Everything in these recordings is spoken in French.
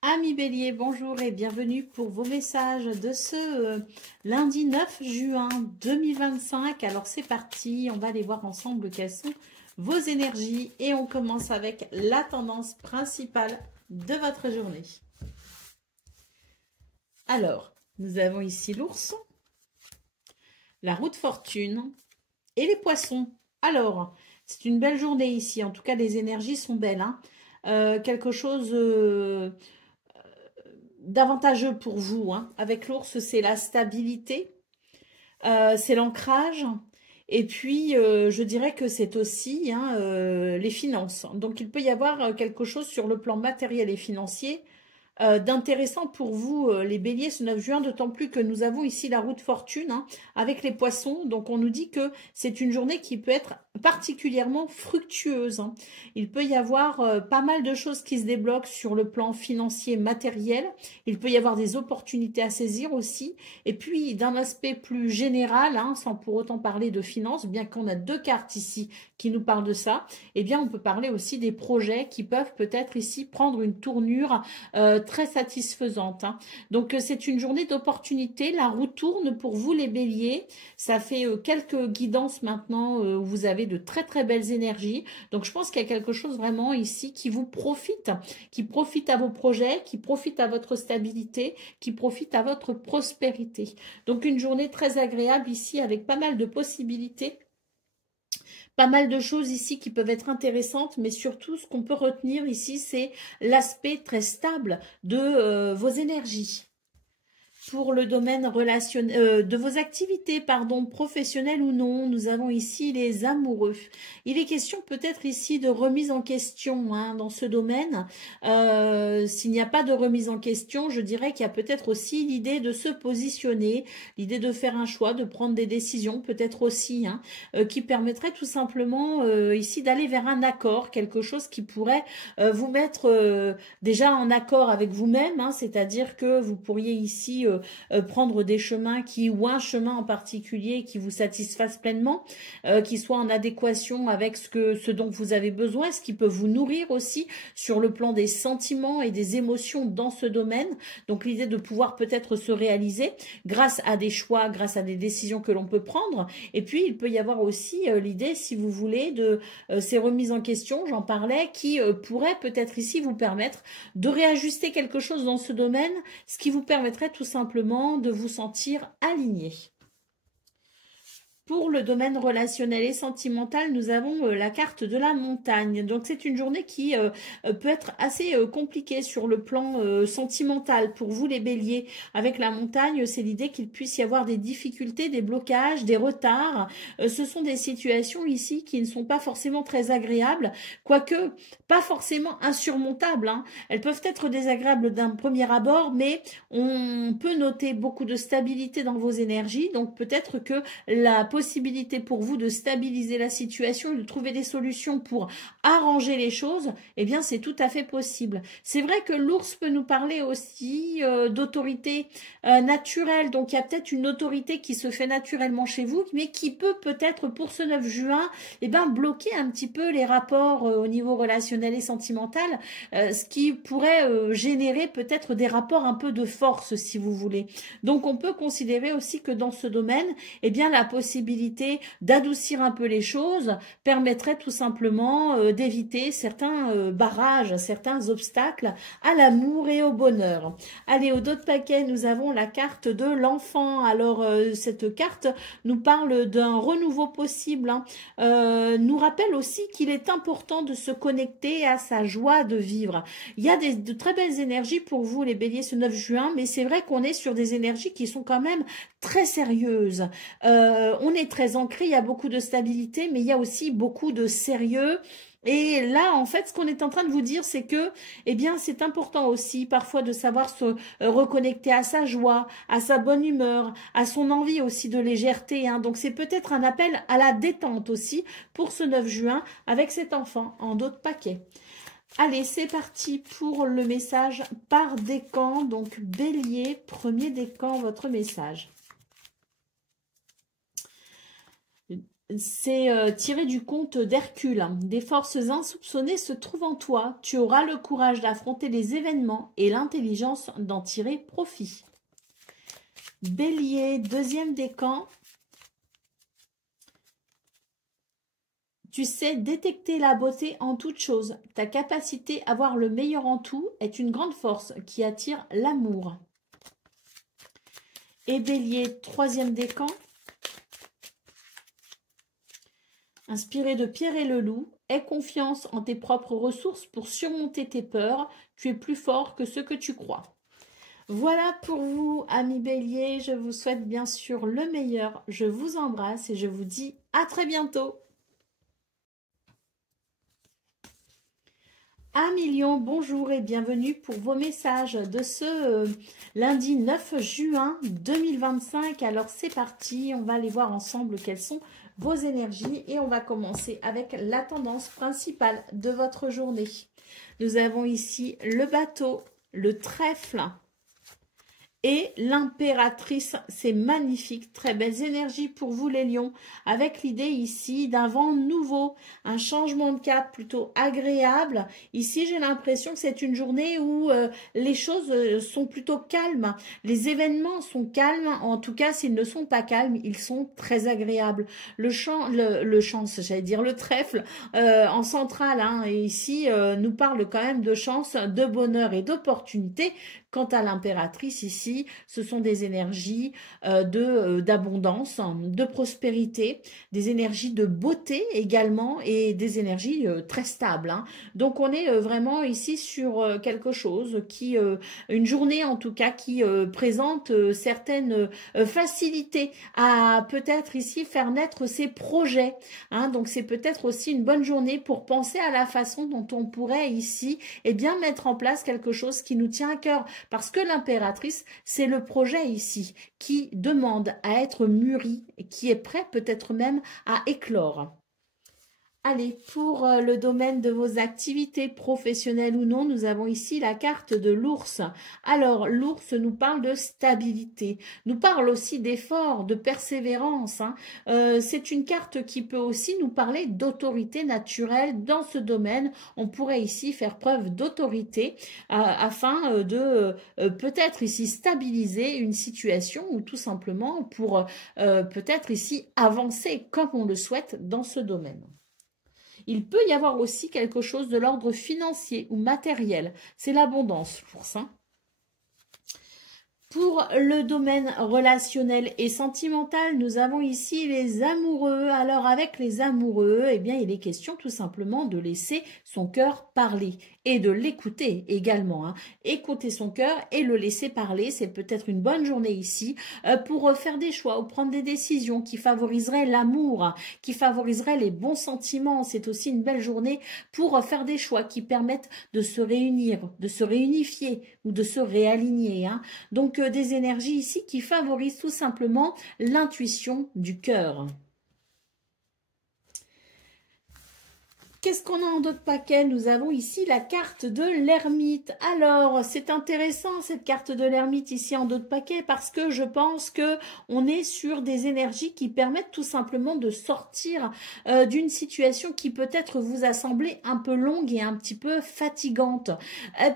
Amis Bélier, bonjour et bienvenue pour vos messages de ce lundi 9 juin 2025. Alors c'est parti, on va aller voir ensemble quelles sont vos énergies et on commence avec la tendance principale de votre journée. Alors, nous avons ici l'ours, la roue de fortune et les poissons. Alors, c'est une belle journée ici, en tout cas les énergies sont belles. Quelque chose d'avantageux pour vous. Avec l'ours, c'est la stabilité, c'est l'ancrage. Et puis, je dirais que c'est aussi les finances. Donc, il peut y avoir quelque chose sur le plan matériel et financier d'intéressant pour vous, les béliers, ce 9 juin, d'autant plus que nous avons ici la roue de fortune avec les poissons. Donc, on nous dit que c'est une journée qui peut être particulièrement fructueuse. Il peut y avoir pas mal de choses qui se débloquent sur le plan financier, matériel. Il peut y avoir des opportunités à saisir aussi. Et puis, d'un aspect plus général, sans pour autant parler de finances, bien qu'on a deux cartes ici qui nous parlent de ça, eh bien, on peut parler aussi des projets qui peuvent peut-être ici prendre une tournure très satisfaisante. Donc, c'est une journée d'opportunité. La roue tourne pour vous, les béliers. Ça fait quelques guidances maintenant où vous avez de très, très belles énergies. Donc, je pense qu'il y a quelque chose vraiment ici qui vous profite, qui profite à vos projets, qui profite à votre stabilité, qui profite à votre prospérité. Donc, une journée très agréable ici avec pas mal de possibilités. Pas mal de choses ici qui peuvent être intéressantes, mais surtout ce qu'on peut retenir ici, c'est l'aspect très stable de vos énergies. Pour le domaine relationnel, de vos activités, pardon, professionnelles ou non, nous avons ici les amoureux. Il est question peut-être ici de remise en question dans ce domaine. S'il n'y a pas de remise en question, je dirais qu'il y a peut-être aussi l'idée de se positionner, l'idée de faire un choix, de prendre des décisions, peut-être aussi, qui permettrait tout simplement ici d'aller vers un accord, quelque chose qui pourrait vous mettre déjà en accord avec vous-même, c'est-à-dire que vous pourriez ici prendre des chemins ou un chemin en particulier qui vous satisfasse pleinement, qui soit en adéquation avec ce dont vous avez besoin, ce qui peut vous nourrir aussi sur le plan des sentiments et des émotions dans ce domaine. Donc l'idée de pouvoir peut-être se réaliser grâce à des choix, grâce à des décisions que l'on peut prendre. Et puis il peut y avoir aussi l'idée, si vous voulez, de ces remises en question, j'en parlais, qui pourraient peut-être ici vous permettre de réajuster quelque chose dans ce domaine, ce qui vous permettrait tout simplement de vous sentir aligné. Pour le domaine relationnel et sentimental, nous avons la carte de la montagne. Donc, c'est une journée qui peut être assez compliquée sur le plan sentimental. Pour vous, les béliers, avec la montagne, c'est l'idée qu'il puisse y avoir des difficultés, des blocages, des retards. Ce sont des situations ici qui ne sont pas forcément très agréables, quoique pas forcément insurmontables. Elles peuvent être désagréables d'un premier abord, mais on peut noter beaucoup de stabilité dans vos énergies. Donc, peut-être que la possibilité pour vous de stabiliser la situation et de trouver des solutions pour arranger les choses, eh bien c'est tout à fait possible. C'est vrai que l'ours peut nous parler aussi d'autorité naturelle, donc il y a peut-être une autorité qui se fait naturellement chez vous, mais qui peut peut-être pour ce 9 juin bloquer un petit peu les rapports au niveau relationnel et sentimental, ce qui pourrait générer peut-être des rapports un peu de force si vous voulez. Donc on peut considérer aussi que dans ce domaine, eh bien la possibilité d'adoucir un peu les choses permettrait tout simplement d'éviter certains barrages, certains obstacles à l'amour et au bonheur. Allez, au dos de paquet, nous avons la carte de l'enfant. Alors, cette carte nous parle d'un renouveau possible, nous rappelle aussi qu'il est important de se connecter à sa joie de vivre. Il y a de très belles énergies pour vous, les béliers, ce 9 juin, mais c'est vrai qu'on est sur des énergies qui sont quand même très sérieuses. On est très ancré, il y a beaucoup de stabilité, mais il y a aussi beaucoup de sérieux. Et là, en fait, ce qu'on est en train de vous dire, c'est que, eh bien, c'est important aussi parfois de savoir se reconnecter à sa joie, à sa bonne humeur, à son envie aussi de légèreté. Donc, c'est peut-être un appel à la détente aussi pour ce 9 juin avec cet enfant en dos de paquet. Allez, c'est parti pour le message par décan. Donc, bélier, premier décan, votre message. c'est tiré du conte d'Hercule. Des forces insoupçonnées se trouvent en toi. Tu auras le courage d'affronter les événements et l'intelligence d'en tirer profit. Bélier, deuxième décan. Tu sais détecter la beauté en toute chose. Ta capacité à voir le meilleur en tout est une grande force qui attire l'amour. Et Bélier, troisième décan. Inspiré de Pierre et le Loup, aie confiance en tes propres ressources pour surmonter tes peurs. Tu es plus fort que ce que tu crois. Voilà pour vous, amis Bélier. Je vous souhaite bien sûr le meilleur. Je vous embrasse et je vous dis à très bientôt. Amis Lion, bonjour et bienvenue pour vos messages de ce lundi 9 juin 2025. Alors c'est parti, on va aller voir ensemble quelles sont vos énergies et on va commencer avec la tendance principale de votre journée. Nous avons ici le bateau, le trèfle et l'impératrice. C'est magnifique, très belles énergies pour vous les lions, avec l'idée ici d'un vent nouveau, un changement de cap plutôt agréable. Ici j'ai l'impression que c'est une journée où les choses sont plutôt calmes, les événements sont calmes, en tout cas s'ils ne sont pas calmes, ils sont très agréables. Le trèfle en centrale, hein, et ici nous parle quand même de chance, de bonheur et d'opportunité. Quant à l'impératrice ici, ce sont des énergies d'abondance, de prospérité, des énergies de beauté également et des énergies très stables. Hein. Donc on est vraiment ici sur quelque chose qui, une journée en tout cas, qui présente certaines facilités à peut-être ici faire naître ses projets. Hein. Donc c'est peut-être aussi une bonne journée pour penser à la façon dont on pourrait ici mettre en place quelque chose qui nous tient à cœur. Parce que l'impératrice, c'est le projet ici qui demande à être mûri, qui est prêt peut-être même à éclore. Allez, pour le domaine de vos activités professionnelles ou non, nous avons ici la carte de l'ours. Alors, l'ours nous parle de stabilité, nous parle aussi d'effort, de persévérance. Hein. C'est une carte qui peut aussi nous parler d'autorité naturelle dans ce domaine. On pourrait ici faire preuve d'autorité afin de peut-être ici stabiliser une situation ou tout simplement pour peut-être ici avancer comme on le souhaite dans ce domaine. Il peut y avoir aussi quelque chose de l'ordre financier ou matériel. C'est l'abondance pour ça. Pour le domaine relationnel et sentimental, nous avons ici les amoureux. Alors avec les amoureux, il est question tout simplement de laisser son cœur parler et de l'écouter également. Hein. Écouter son cœur et le laisser parler, c'est peut-être une bonne journée ici pour faire des choix ou prendre des décisions qui favoriseraient l'amour, qui favoriseraient les bons sentiments. C'est aussi une belle journée pour faire des choix qui permettent de se réunir, de se réunifier ou de se réaligner. Hein. Donc, des énergies ici qui favorisent tout simplement l'intuition du cœur. Qu'est-ce qu'on a en d'autres paquets? Nous avons ici la carte de l'ermite. Alors, c'est intéressant cette carte de l'ermite ici en d'autres paquets parce que je pense que on est sur des énergies qui permettent tout simplement de sortir d'une situation qui peut-être vous a semblé un peu longue et un petit peu fatigante.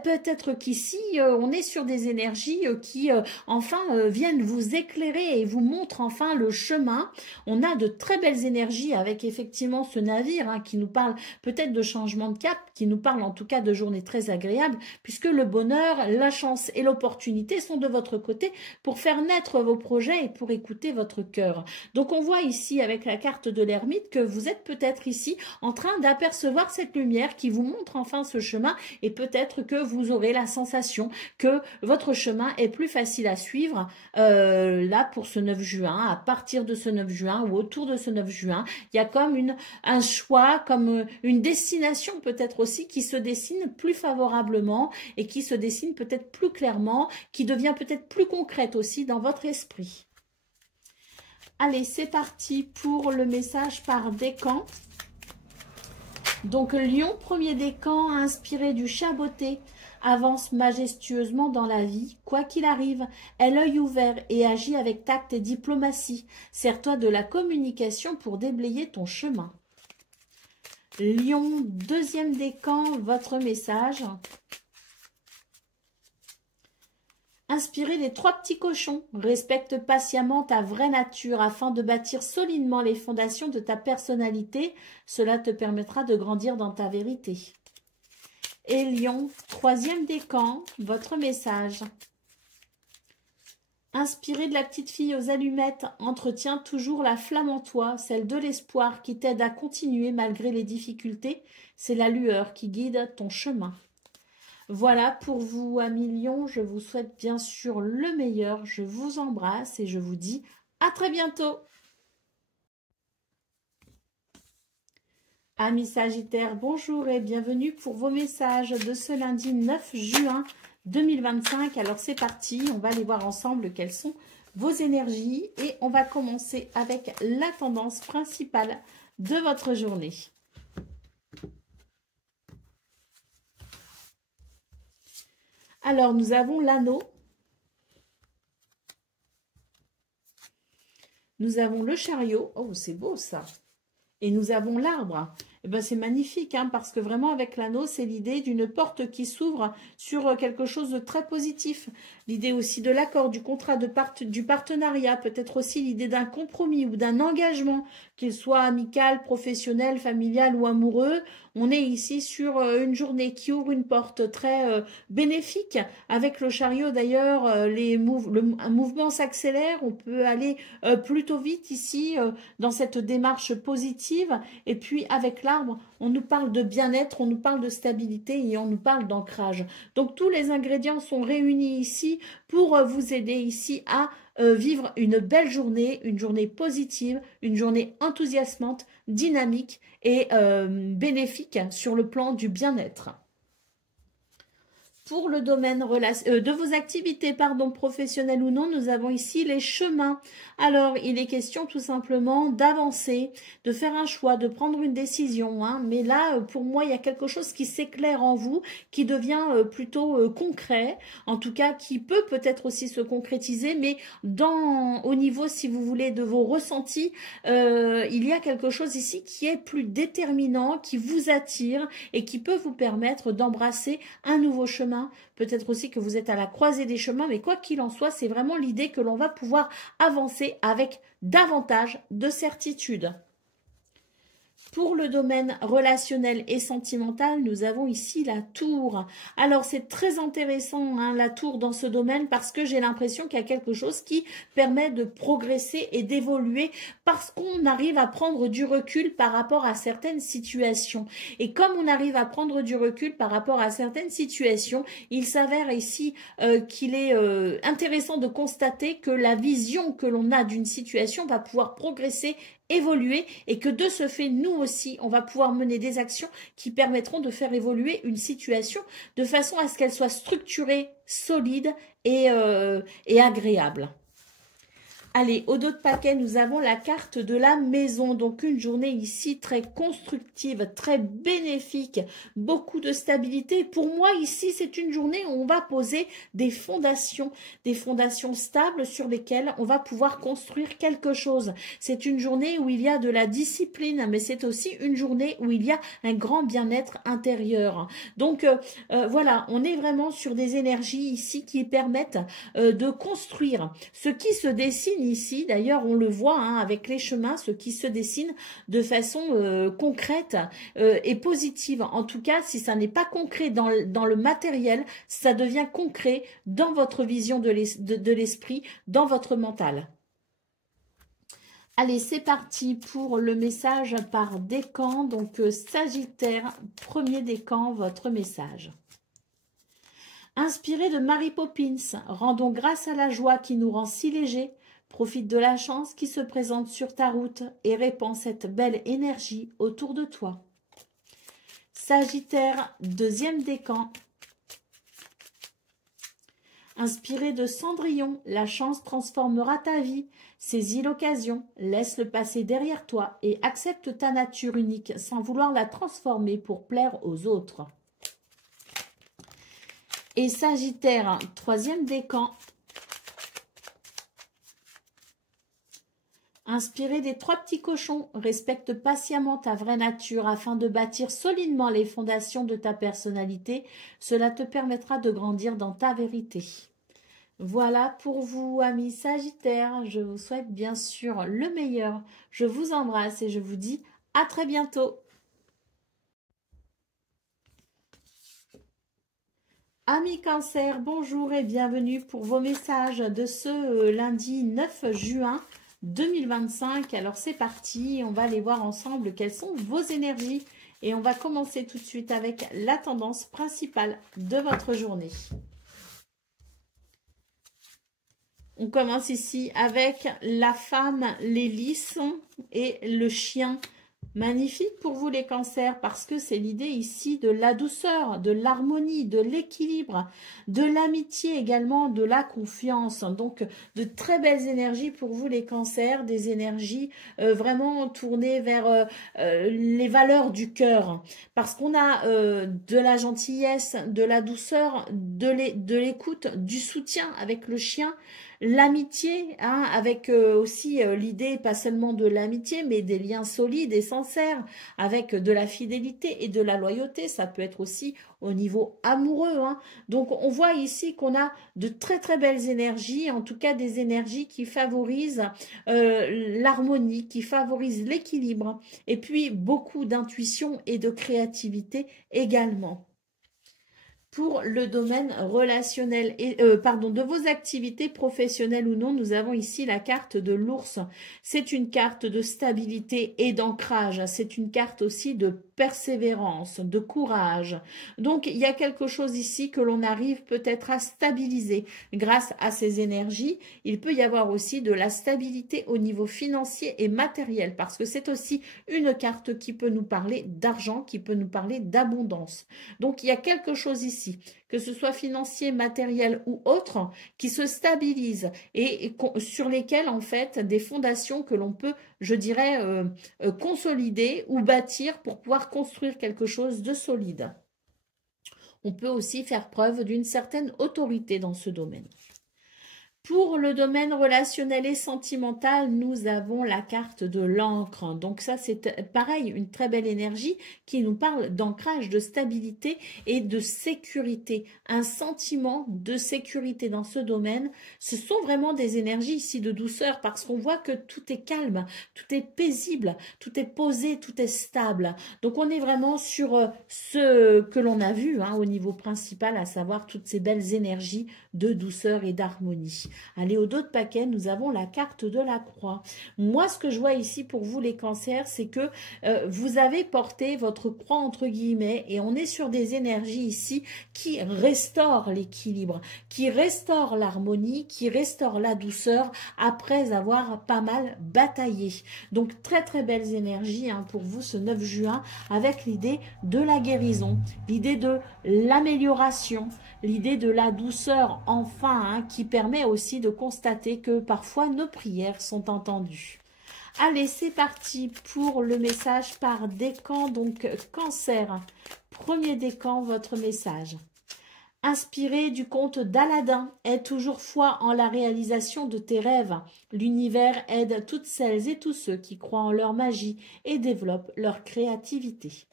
Peut-être qu'ici, on est sur des énergies qui enfin viennent vous éclairer et vous montrent enfin le chemin. On a de très belles énergies avec effectivement ce navire hein, qui nous parle peut-être de changement de cap, qui nous parle en tout cas de journées très agréables, puisque le bonheur, la chance et l'opportunité sont de votre côté pour faire naître vos projets et pour écouter votre cœur. Donc on voit ici avec la carte de l'ermite que vous êtes peut-être ici en train d'apercevoir cette lumière qui vous montre enfin ce chemin et peut-être que vous aurez la sensation que votre chemin est plus facile à suivre là pour ce 9 juin, à partir de ce 9 juin ou autour de ce 9 juin. Il y a comme un choix, comme une destination peut-être aussi qui se dessine plus favorablement et qui se dessine peut-être plus clairement, qui devient peut-être plus concrète aussi dans votre esprit. Allez, c'est parti pour le message par décan. Donc, Lion, premier décan, inspiré du chaboté. avance majestueusement dans la vie, quoi qu'il arrive, aie l'œil ouvert et agis avec tact et diplomatie. Sers-toi de la communication pour déblayer ton chemin. Lion, deuxième décan, votre message. Inspirez les trois petits cochons. Respecte patiemment ta vraie nature afin de bâtir solidement les fondations de ta personnalité. Cela te permettra de grandir dans ta vérité. Et Lion, troisième décan, votre message. Inspiré de la petite fille aux allumettes, entretiens toujours la flamme en toi, celle de l'espoir qui t'aide à continuer malgré les difficultés. C'est la lueur qui guide ton chemin. Voilà pour vous, amis Lion. Je vous souhaite bien sûr le meilleur. Je vous embrasse et je vous dis à très bientôt. Amis Sagittaires, bonjour et bienvenue pour vos messages de ce lundi 9 juin 2025. Alors c'est parti, on va aller voir ensemble quelles sont vos énergies et on va commencer avec la tendance principale de votre journée. Alors nous avons l'anneau, nous avons le chariot, oh c'est beau ça, et nous avons l'arbre. Eh ben, c'est magnifique, hein, parce que vraiment avec l'anneau, c'est l'idée d'une porte qui s'ouvre sur quelque chose de très positif. L'idée aussi de l'accord, du contrat, du partenariat, peut-être aussi l'idée d'un compromis ou d'un engagement, qu'il soit amical, professionnel, familial ou amoureux. On est ici sur une journée qui ouvre une porte très bénéfique. Avec le chariot d'ailleurs, un mouvement s'accélère, on peut aller plutôt vite ici dans cette démarche positive. Et puis avec l'arbre, on nous parle de bien-être, on nous parle de stabilité et on nous parle d'ancrage. Donc tous les ingrédients sont réunis ici pour vous aider ici à vivre une belle journée, une journée positive, une journée enthousiasmante, dynamique et bénéfique sur le plan du bien-être. Pour le domaine de vos activités, professionnelles ou non, nous avons ici les chemins. Alors, il est question tout simplement d'avancer, de faire un choix, de prendre une décision. Hein. Mais là, pour moi, il y a quelque chose qui s'éclaire en vous, qui devient plutôt concret, en tout cas qui peut peut-être aussi se concrétiser, mais au niveau, si vous voulez, de vos ressentis, il y a quelque chose ici qui est plus déterminant, qui vous attire et qui peut vous permettre d'embrasser un nouveau chemin. Peut-être aussi que vous êtes à la croisée des chemins, mais quoi qu'il en soit, c'est vraiment l'idée que l'on va pouvoir avancer avec davantage de certitude. Pour le domaine relationnel et sentimental, nous avons ici la tour. Alors, c'est très intéressant, hein, la tour dans ce domaine, parce que j'ai l'impression qu'il y a quelque chose qui permet de progresser et d'évoluer, parce qu'on arrive à prendre du recul par rapport à certaines situations. Et comme on arrive à prendre du recul par rapport à certaines situations, il s'avère ici qu'il est intéressant de constater que la vision que l'on a d'une situation va pouvoir progresser, évoluer, et que de ce fait, nous aussi, on va pouvoir mener des actions qui permettront de faire évoluer une situation de façon à ce qu'elle soit structurée, solide et agréable. Allez, au dos de paquet, nous avons la carte de la maison. Donc, une journée ici très constructive, très bénéfique, beaucoup de stabilité. Pour moi, ici, c'est une journée où on va poser des fondations stables sur lesquelles on va pouvoir construire quelque chose. C'est une journée où il y a de la discipline, mais c'est aussi une journée où il y a un grand bien-être intérieur. Donc, voilà, on est vraiment sur des énergies ici qui permettent de construire ce qui se dessine ici. D'ailleurs, on le voit hein, avec les chemins, ce qui se dessine de façon concrète et positive. En tout cas, si ça n'est pas concret dans le matériel, ça devient concret dans votre vision de l'esprit, dans votre mental. Allez, c'est parti pour le message par décan. Donc, Sagittaire, premier décan, votre message. Inspiré de Mary Poppins, rendons grâce à la joie qui nous rend si légers. Profite de la chance qui se présente sur ta route et répand cette belle énergie autour de toi. Sagittaire, deuxième décan. Inspiré de Cendrillon, la chance transformera ta vie. Saisis l'occasion, laisse le passé derrière toi et accepte ta nature unique sans vouloir la transformer pour plaire aux autres. Et Sagittaire, troisième décan. Inspiré des trois petits cochons, respecte patiemment ta vraie nature afin de bâtir solidement les fondations de ta personnalité. Cela te permettra de grandir dans ta vérité. Voilà pour vous, amis Sagittaires. Je vous souhaite bien sûr le meilleur. Je vous embrasse et je vous dis à très bientôt. Amis Cancer, bonjour et bienvenue pour vos messages de ce lundi 9 juin 2025. Alors c'est parti, on va aller voir ensemble quelles sont vos énergies et on va commencer tout de suite avec la tendance principale de votre journée. On commence ici avec la femme, les lys et le chien. Magnifique pour vous les cancers parce que c'est l'idée ici de la douceur, de l'harmonie, de l'équilibre, de l'amitié également, de la confiance. Donc de très belles énergies pour vous les cancers, des énergies vraiment tournées vers les valeurs du cœur. Parce qu'on a de la gentillesse, de la douceur, de l'écoute, du soutien avec le chien. L'amitié, hein, avec aussi l'idée, pas seulement de l'amitié, mais des liens solides et sincères, avec de la fidélité et de la loyauté. Ça peut être aussi au niveau amoureux. Hein. Donc, on voit ici qu'on a de très, très belles énergies, en tout cas des énergies qui favorisent l'harmonie, qui favorisent l'équilibre, et puis beaucoup d'intuition et de créativité également. Pour le domaine relationnel et de vos activités professionnelles ou non, nous avons ici la carte de l'ours. C'est une carte de stabilité et d'ancrage. C'est une carte aussi de persévérance, de courage. Donc, il y a quelque chose ici que l'on arrive peut-être à stabiliser grâce à ces énergies. Il peut y avoir aussi de la stabilité au niveau financier et matériel parce que c'est aussi une carte qui peut nous parler d'argent, qui peut nous parler d'abondance. Donc, il y a quelque chose ici, que ce soit financier, matériel ou autre, qui se stabilise et sur lesquels, en fait, des fondations que l'on peut, je dirais, consolider ou bâtir pour pouvoir construire quelque chose de solide. On peut aussi faire preuve d'une certaine autorité dans ce domaine. Pour le domaine relationnel et sentimental, nous avons la carte de l'encre. Donc ça, c'est pareil, une très belle énergie qui nous parle d'ancrage, de stabilité et de sécurité. Un sentiment de sécurité dans ce domaine. Ce sont vraiment des énergies ici de douceur parce qu'on voit que tout est calme, tout est paisible, tout est posé, tout est stable. Donc on est vraiment sur ce que l'on a vu hein, au niveau principal, à savoir toutes ces belles énergies de douceur et d'harmonie. Allez, au dos de paquet, nous avons la carte de la croix. Moi, ce que je vois ici pour vous, les cancers, c'est que vous avez porté votre croix entre guillemets et on est sur des énergies ici qui restaurent l'équilibre, qui restaurent l'harmonie, qui restaurent la douceur après avoir pas mal bataillé. Donc, très, très belles énergies hein, pour vous ce 9 juin avec l'idée de la guérison, l'idée de l'amélioration, l'idée de la douceur enfin hein, qui permet aussi de constater que parfois nos prières sont entendues. Allez, c'est parti pour le message par décan, donc cancer. Premier décan, votre message. Inspiré du conte d'Aladin, aie toujours foi en la réalisation de tes rêves. L'univers aide toutes celles et tous ceux qui croient en leur magie et développent leur créativité.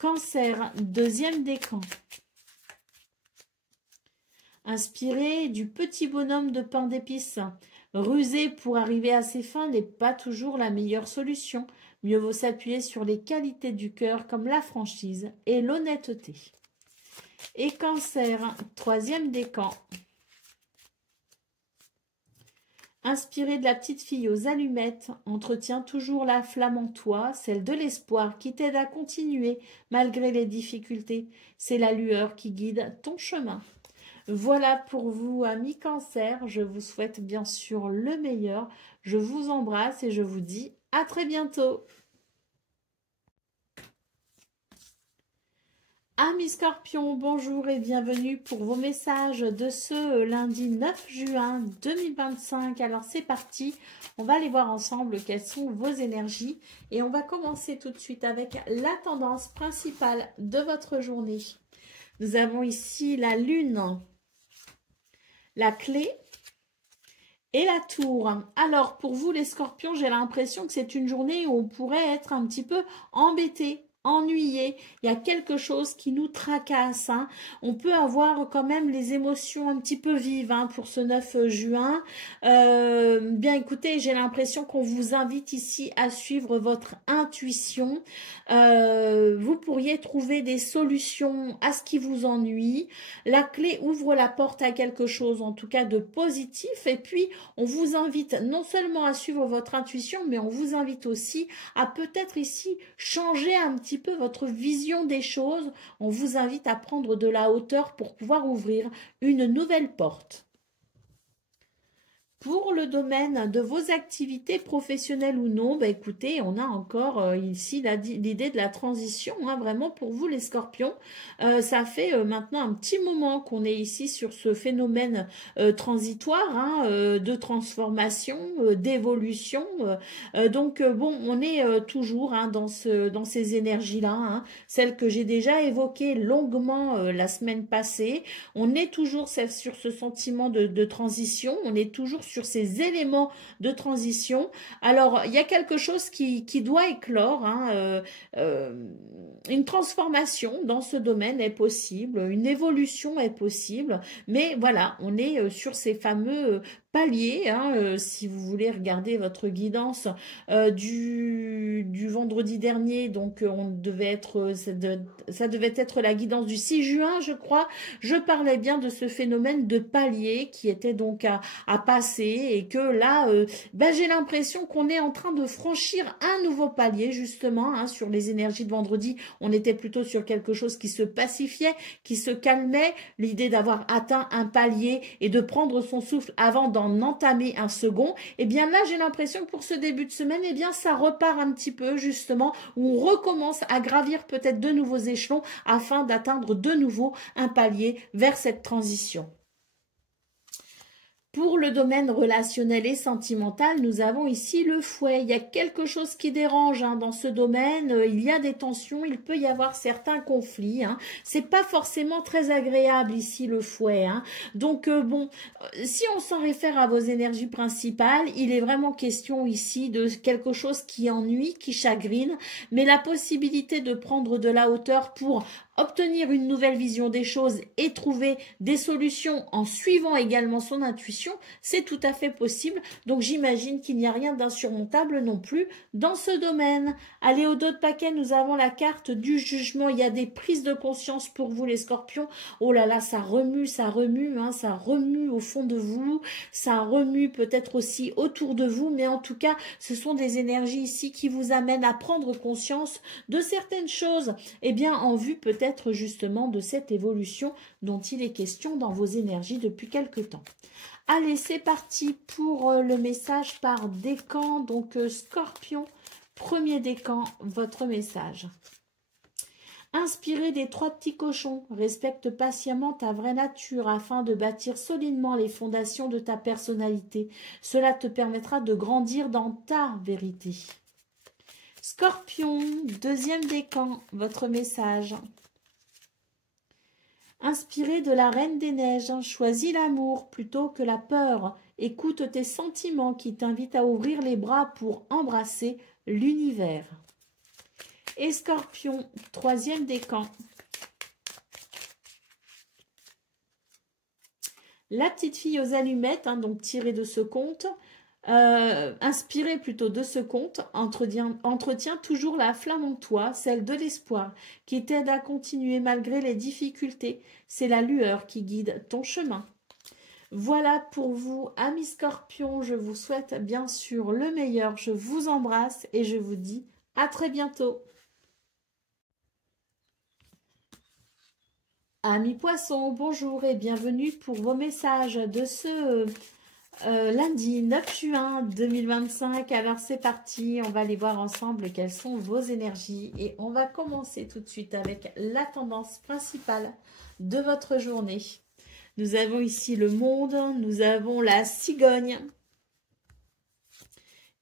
Cancer, deuxième décan. Inspiré du petit bonhomme de pain d'épices. Ruser pour arriver à ses fins n'est pas toujours la meilleure solution. Mieux vaut s'appuyer sur les qualités du cœur comme la franchise et l'honnêteté. Et cancer, troisième décan. Inspiré de la petite fille aux allumettes, entretiens toujours la flamme en toi, celle de l'espoir qui t'aide à continuer malgré les difficultés. C'est la lueur qui guide ton chemin. Voilà pour vous, amis cancer. Je vous souhaite bien sûr le meilleur. Je vous embrasse et je vous dis à très bientôt. Amis scorpions, bonjour et bienvenue pour vos messages de ce lundi 9 juin 2025. Alors c'est parti, on va aller voir ensemble quelles sont vos énergies. Et on va commencer tout de suite avec la tendance principale de votre journée. Nous avons ici la lune, la clé et la tour. Alors, pour vous les scorpions, j'ai l'impression que c'est une journée où on pourrait être un petit peu embêté, ennuyé. Il y a quelque chose qui nous tracasse. Hein. On peut avoir quand même les émotions un petit peu vives hein, pour ce 9 juin. Bien écoutez, j'ai l'impression qu'on vous invite ici à suivre votre intuition. Vous pourriez trouver des solutions à ce qui vous ennuie. La clé ouvre la porte à quelque chose, en tout cas de positif. Et puis, on vous invite non seulement à suivre votre intuition, mais on vous invite aussi à peut-être ici changer un petit peu votre vision des choses. On vous invite à prendre de la hauteur pour pouvoir ouvrir une nouvelle porte. Pour le domaine de vos activités professionnelles ou non, bah écoutez, on a encore ici l'idée de la transition, hein, vraiment pour vous les scorpions. Ça fait maintenant un petit moment qu'on est ici sur ce phénomène transitoire, hein, de transformation, d'évolution. Donc bon, on est toujours hein, dans ces énergies-là, hein, celles que j'ai déjà évoquées longuement la semaine passée. On est toujours sur ce sentiment de transition, on est toujours sur ces éléments de transition. Alors, il y a quelque chose qui doit éclore. Hein, une transformation dans ce domaine est possible, une évolution est possible, mais voilà, on est sur ces fameux palier, hein, si vous voulez regarder votre guidance du vendredi dernier, donc on devait être, ça devait être la guidance du 6 juin, je crois. Je parlais bien de ce phénomène de palier qui était donc à passer et que là, ben, j'ai l'impression qu'on est en train de franchir un nouveau palier justement hein, sur les énergies de vendredi. On était plutôt sur quelque chose qui se pacifiait, qui se calmait, l'idée d'avoir atteint un palier et de prendre son souffle avant d'en entamer un second, et bien là j'ai l'impression que pour ce début de semaine, et bien ça repart un petit peu justement, où on recommence à gravir peut-être de nouveaux échelons afin d'atteindre de nouveau un palier vers cette transition. Pour le domaine relationnel et sentimental, nous avons ici le fouet. Il y a quelque chose qui dérange hein, dans ce domaine. Il y a des tensions, il peut y avoir certains conflits. Hein. C'est pas forcément très agréable ici le fouet. Hein. Donc bon, si on s'en réfère à vos énergies principales, il est vraiment question ici de quelque chose qui ennuie, qui chagrine, mais la possibilité de prendre de la hauteur pour obtenir une nouvelle vision des choses et trouver des solutions en suivant également son intuition, c'est tout à fait possible. Donc j'imagine qu'il n'y a rien d'insurmontable non plus dans ce domaine. Allez, au dos de paquet, nous avons la carte du jugement. Il y a des prises de conscience pour vous les scorpions. Oh là là, ça remue, hein, ça remue au fond de vous, ça remue peut-être aussi autour de vous, mais en tout cas, ce sont des énergies ici qui vous amènent à prendre conscience de certaines choses, et bien en vue peut-être justement de cette évolution dont il est question dans vos énergies depuis quelque temps. Allez, c'est parti pour le message par décan. Donc Scorpion, premier décan, votre message. Inspiré des 3 petits cochons, respecte patiemment ta vraie nature afin de bâtir solidement les fondations de ta personnalité. Cela te permettra de grandir dans ta vérité. Scorpion, deuxième décan, votre message. Inspiré de la Reine des Neiges, choisis l'amour plutôt que la peur. Écoute tes sentiments qui t'invitent à ouvrir les bras pour embrasser l'univers. Et Scorpion, troisième décan. La petite fille aux allumettes, hein, donc tirée de ce conte. Inspiré plutôt de ce conte, entretient toujours la flamme en toi, celle de l'espoir, qui t'aide à continuer malgré les difficultés. C'est la lueur qui guide ton chemin. Voilà pour vous, amis scorpions. Je vous souhaite bien sûr le meilleur. Je vous embrasse et je vous dis à très bientôt. Amis poissons, bonjour et bienvenue pour vos messages de ce lundi 9 juin 2025. Alors c'est parti, on va aller voir ensemble quelles sont vos énergies et on va commencer tout de suite avec la tendance principale de votre journée. Nous avons ici le monde, nous avons la cigogne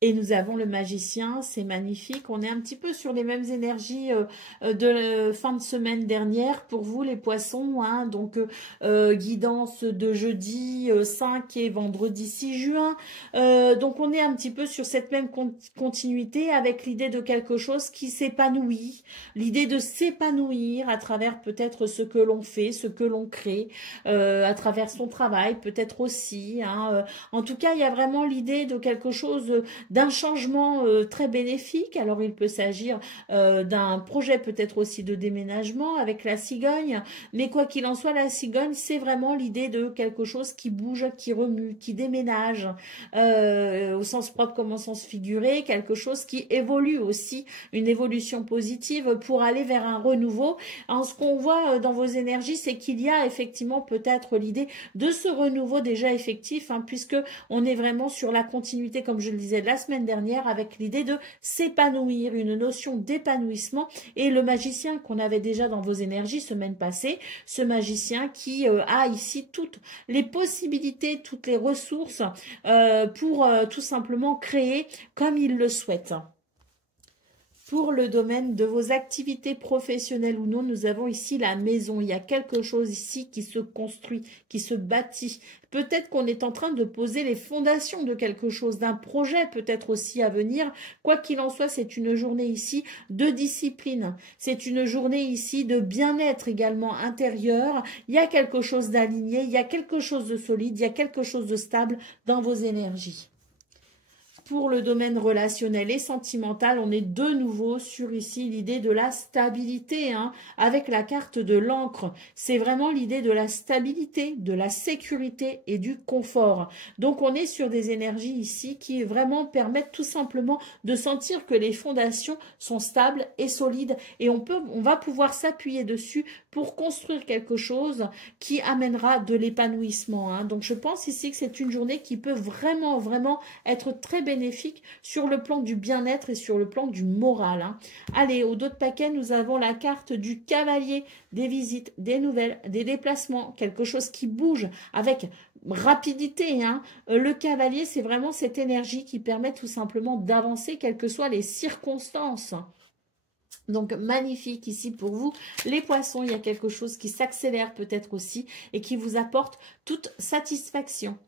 Et nous avons le magicien, c'est magnifique. On est un petit peu sur les mêmes énergies de fin de semaine dernière pour vous les poissons. Hein. Donc guidance de jeudi 5 et vendredi 6 juin. Donc on est un petit peu sur cette même continuité avec l'idée de quelque chose qui s'épanouit. L'idée de s'épanouir à travers peut-être ce que l'on fait, ce que l'on crée, à travers son travail peut-être aussi. Hein. En tout cas, il y a vraiment l'idée de quelque chose d'un changement très bénéfique. Alors il peut s'agir d'un projet peut-être aussi de déménagement avec la cigogne, mais quoi qu'il en soit, la cigogne, c'est vraiment l'idée de quelque chose qui bouge, qui remue, qui déménage, au sens propre comme au sens figuré, quelque chose qui évolue aussi, une évolution positive pour aller vers un renouveau. En ce qu'on voit dans vos énergies, c'est qu'il y a effectivement peut-être l'idée de ce renouveau déjà effectif, hein, puisque on est vraiment sur la continuité, comme je le disais, de la semaine dernière avec l'idée de s'épanouir, une notion d'épanouissement et le magicien qu'on avait déjà dans vos énergies semaine passée, ce magicien qui a ici toutes les possibilités, toutes les ressources pour tout simplement créer comme il le souhaite. Pour le domaine de vos activités professionnelles ou non, nous avons ici la maison. Il y a quelque chose ici qui se construit, qui se bâtit. Peut-être qu'on est en train de poser les fondations de quelque chose, d'un projet peut-être aussi à venir. Quoi qu'il en soit, c'est une journée ici de discipline. C'est une journée ici de bien-être également intérieur. Il y a quelque chose d'aligné, il y a quelque chose de solide, il y a quelque chose de stable dans vos énergies. Pour le domaine relationnel et sentimental, on est de nouveau sur ici l'idée de la stabilité, hein, avec la carte de l'encre. C'est vraiment l'idée de la stabilité, de la sécurité et du confort. Donc on est sur des énergies ici qui vraiment permettent tout simplement de sentir que les fondations sont stables et solides et on va pouvoir s'appuyer dessus pour construire quelque chose qui amènera de l'épanouissement. Hein. Donc je pense ici que c'est une journée qui peut vraiment être très bénéfique sur le plan du bien-être et sur le plan du moral. Hein. Allez, au dos de paquet, nous avons la carte du cavalier, des visites, des nouvelles, des déplacements, quelque chose qui bouge avec rapidité. Hein. Le cavalier, c'est vraiment cette énergie qui permet tout simplement d'avancer, quelles que soient les circonstances. Donc, magnifique ici pour vous. Les poissons, il y a quelque chose qui s'accélère peut-être aussi et qui vous apporte toute satisfaction.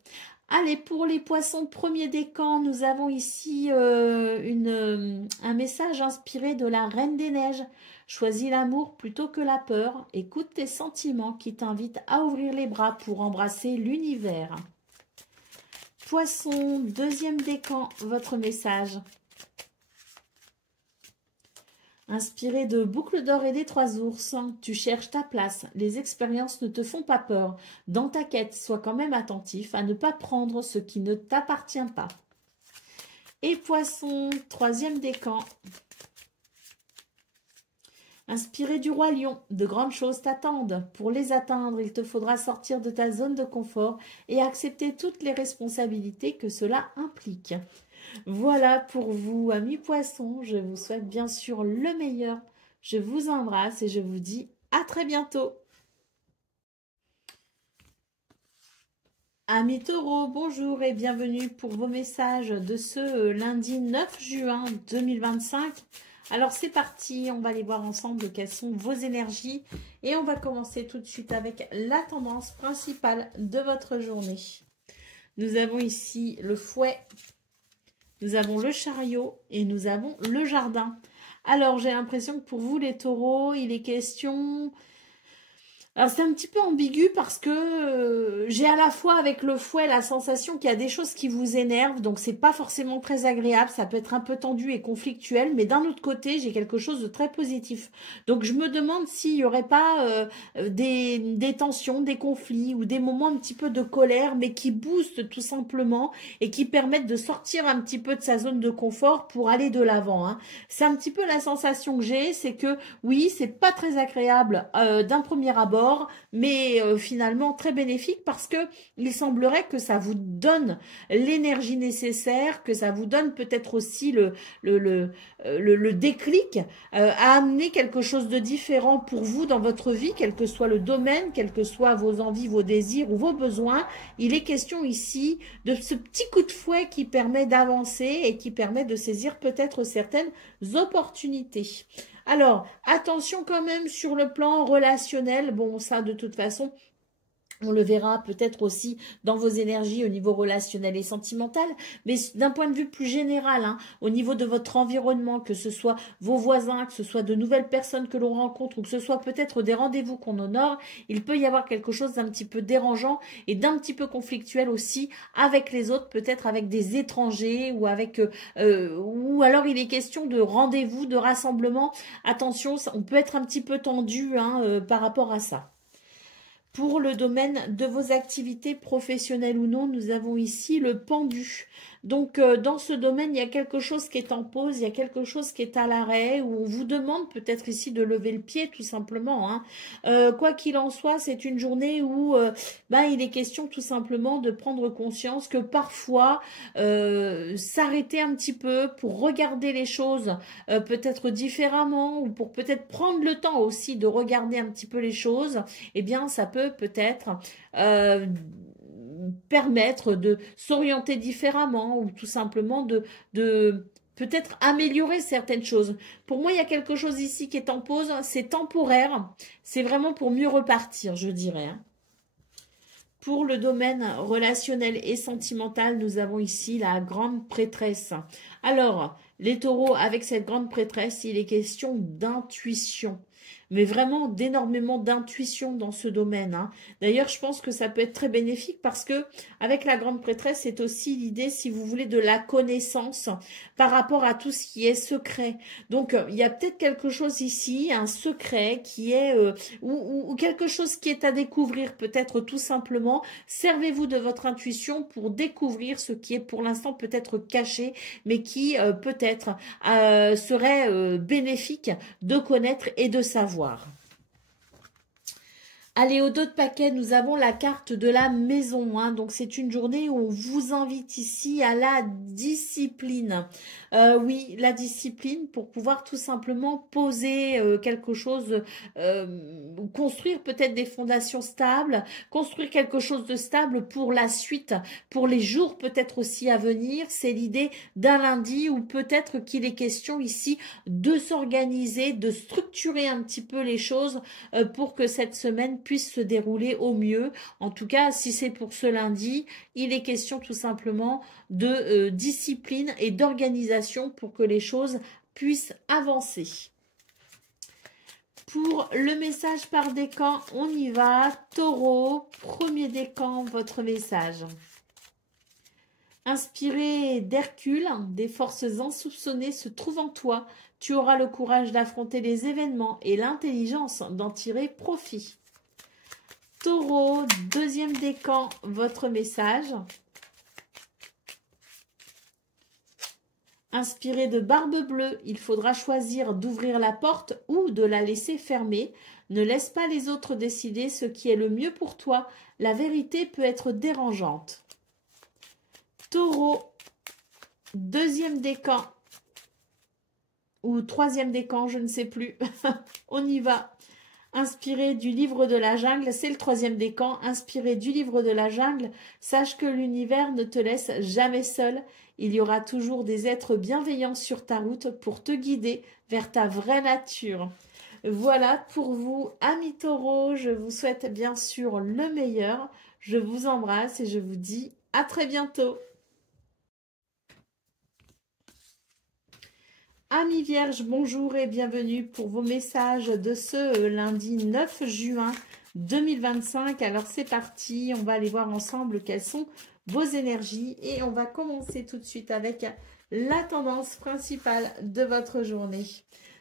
Allez, pour les poissons premier décan, nous avons ici un message inspiré de la Reine des Neiges. Choisis l'amour plutôt que la peur. Écoute tes sentiments qui t'invitent à ouvrir les bras pour embrasser l'univers. Poisson, deuxième décan, votre message. Inspiré de Boucle d'or et des 3 ours, tu cherches ta place. Les expériences ne te font pas peur. Dans ta quête, sois quand même attentif à ne pas prendre ce qui ne t'appartient pas. Et Poisson, troisième décan. Inspiré du roi lion, de grandes choses t'attendent. Pour les atteindre, il te faudra sortir de ta zone de confort et accepter toutes les responsabilités que cela implique. Voilà pour vous, amis poissons. Je vous souhaite bien sûr le meilleur. Je vous embrasse et je vous dis à très bientôt. Amis taureaux, bonjour et bienvenue pour vos messages de ce lundi 9 juin 2025. Alors c'est parti, on va aller voir ensemble quelles sont vos énergies. Et on va commencer tout de suite avec la tendance principale de votre journée. Nous avons ici le fouet. Nous avons le chariot et nous avons le jardin. Alors, j'ai l'impression que pour vous, les taureaux, il est question... Alors, c'est un petit peu ambigu parce que j'ai à la fois avec le fouet la sensation qu'il y a des choses qui vous énervent. Donc, c'est pas forcément très agréable. Ça peut être un peu tendu et conflictuel. Mais d'un autre côté, j'ai quelque chose de très positif. Donc, je me demande s'il n'y aurait pas des tensions, des conflits ou des moments un petit peu de colère, mais qui boostent tout simplement et qui permettent de sortir un petit peu de sa zone de confort pour aller de l'avant. Hein. C'est un petit peu la sensation que j'ai. C'est que, oui, c'est pas très agréable d'un premier abord, mais finalement très bénéfique parce parce que il semblerait que ça vous donne l'énergie nécessaire, que ça vous donne peut-être aussi le déclic à amener quelque chose de différent pour vous dans votre vie, quel que soit le domaine, quels que soient vos envies, vos désirs ou vos besoins. Il est question ici de ce petit coup de fouet qui permet d'avancer et qui permet de saisir peut-être certaines opportunités. Alors, attention quand même sur le plan relationnel. Bon, ça, de toute façon, on le verra peut-être aussi dans vos énergies au niveau relationnel et sentimental, mais d'un point de vue plus général, hein, au niveau de votre environnement, que ce soit vos voisins, que ce soit de nouvelles personnes que l'on rencontre, ou que ce soit peut-être des rendez-vous qu'on honore, il peut y avoir quelque chose d'un petit peu dérangeant et d'un petit peu conflictuel aussi avec les autres, peut-être avec des étrangers ou avec ou alors il est question de rendez-vous, de rassemblement. Attention, on peut être un petit peu tendu hein, par rapport à ça. Pour le domaine de vos activités professionnelles ou non, nous avons ici le pendu. Donc, dans ce domaine, il y a quelque chose qui est en pause, il y a quelque chose qui est à l'arrêt, où on vous demande peut-être ici de lever le pied, tout simplement. Hein. Quoi qu'il en soit, c'est une journée où il est question tout simplement de prendre conscience que parfois, s'arrêter un petit peu pour regarder les choses peut-être différemment, ou pour peut-être prendre le temps aussi de regarder un petit peu les choses, eh bien, ça peut peut-être permettre de s'orienter différemment ou tout simplement de peut-être améliorer certaines choses. Pour moi, il y a quelque chose ici qui est en pause, c'est temporaire, c'est vraiment pour mieux repartir, je dirais. Hein. Pour le domaine relationnel et sentimental, nous avons ici la grande prêtresse. Alors, les taureaux, avec cette grande prêtresse, il est question d'intuition. Mais vraiment d'énormément d'intuition dans ce domaine. Hein. D'ailleurs, je pense que ça peut être très bénéfique parce que avec la grande prêtresse, c'est aussi l'idée, si vous voulez, de la connaissance par rapport à tout ce qui est secret. Donc, il y a peut-être quelque chose ici, un secret qui est ou quelque chose qui est à découvrir, peut-être tout simplement. Servez-vous de votre intuition pour découvrir ce qui est pour l'instant peut-être caché, mais qui peut-être serait bénéfique de connaître et de savoir. Allez, au dos de paquet, nous avons la carte de la maison. Hein. Donc, c'est une journée où on vous invite ici à la discipline. Oui, la discipline pour pouvoir tout simplement poser quelque chose, construire peut-être des fondations stables, construire quelque chose de stable pour la suite, pour les jours peut-être aussi à venir. C'est l'idée d'un lundi où peut-être qu'il est question ici de s'organiser, de structurer un petit peu les choses pour que cette semaine puisse se dérouler au mieux. En tout cas, si c'est pour ce lundi, il est question tout simplement de discipline et d'organisation pour que les choses puissent avancer. Pour le message par décan, on y va. Taureau, premier décan, votre message. Inspiré d'Hercule, des forces insoupçonnées se trouvent en toi. Tu auras le courage d'affronter les événements et l'intelligence d'en tirer profit. Taureau, deuxième décan, votre message. Inspiré de Barbe Bleue, il faudra choisir d'ouvrir la porte ou de la laisser fermer. Ne laisse pas les autres décider ce qui est le mieux pour toi. La vérité peut être dérangeante. Taureau, deuxième décan ou troisième décan, je ne sais plus. On y va. Inspiré du livre de la jungle, c'est le troisième décan. Inspiré du livre de la jungle, sache que l'univers ne te laisse jamais seul. Il y aura toujours des êtres bienveillants sur ta route pour te guider vers ta vraie nature. Voilà pour vous, amis taureaux. Je vous souhaite bien sûr le meilleur. Je vous embrasse et je vous dis à très bientôt. Amis vierges, bonjour et bienvenue pour vos messages de ce lundi 9 juin 2025. Alors c'est parti, on va aller voir ensemble quelles sont vos énergies et on va commencer tout de suite avec la tendance principale de votre journée.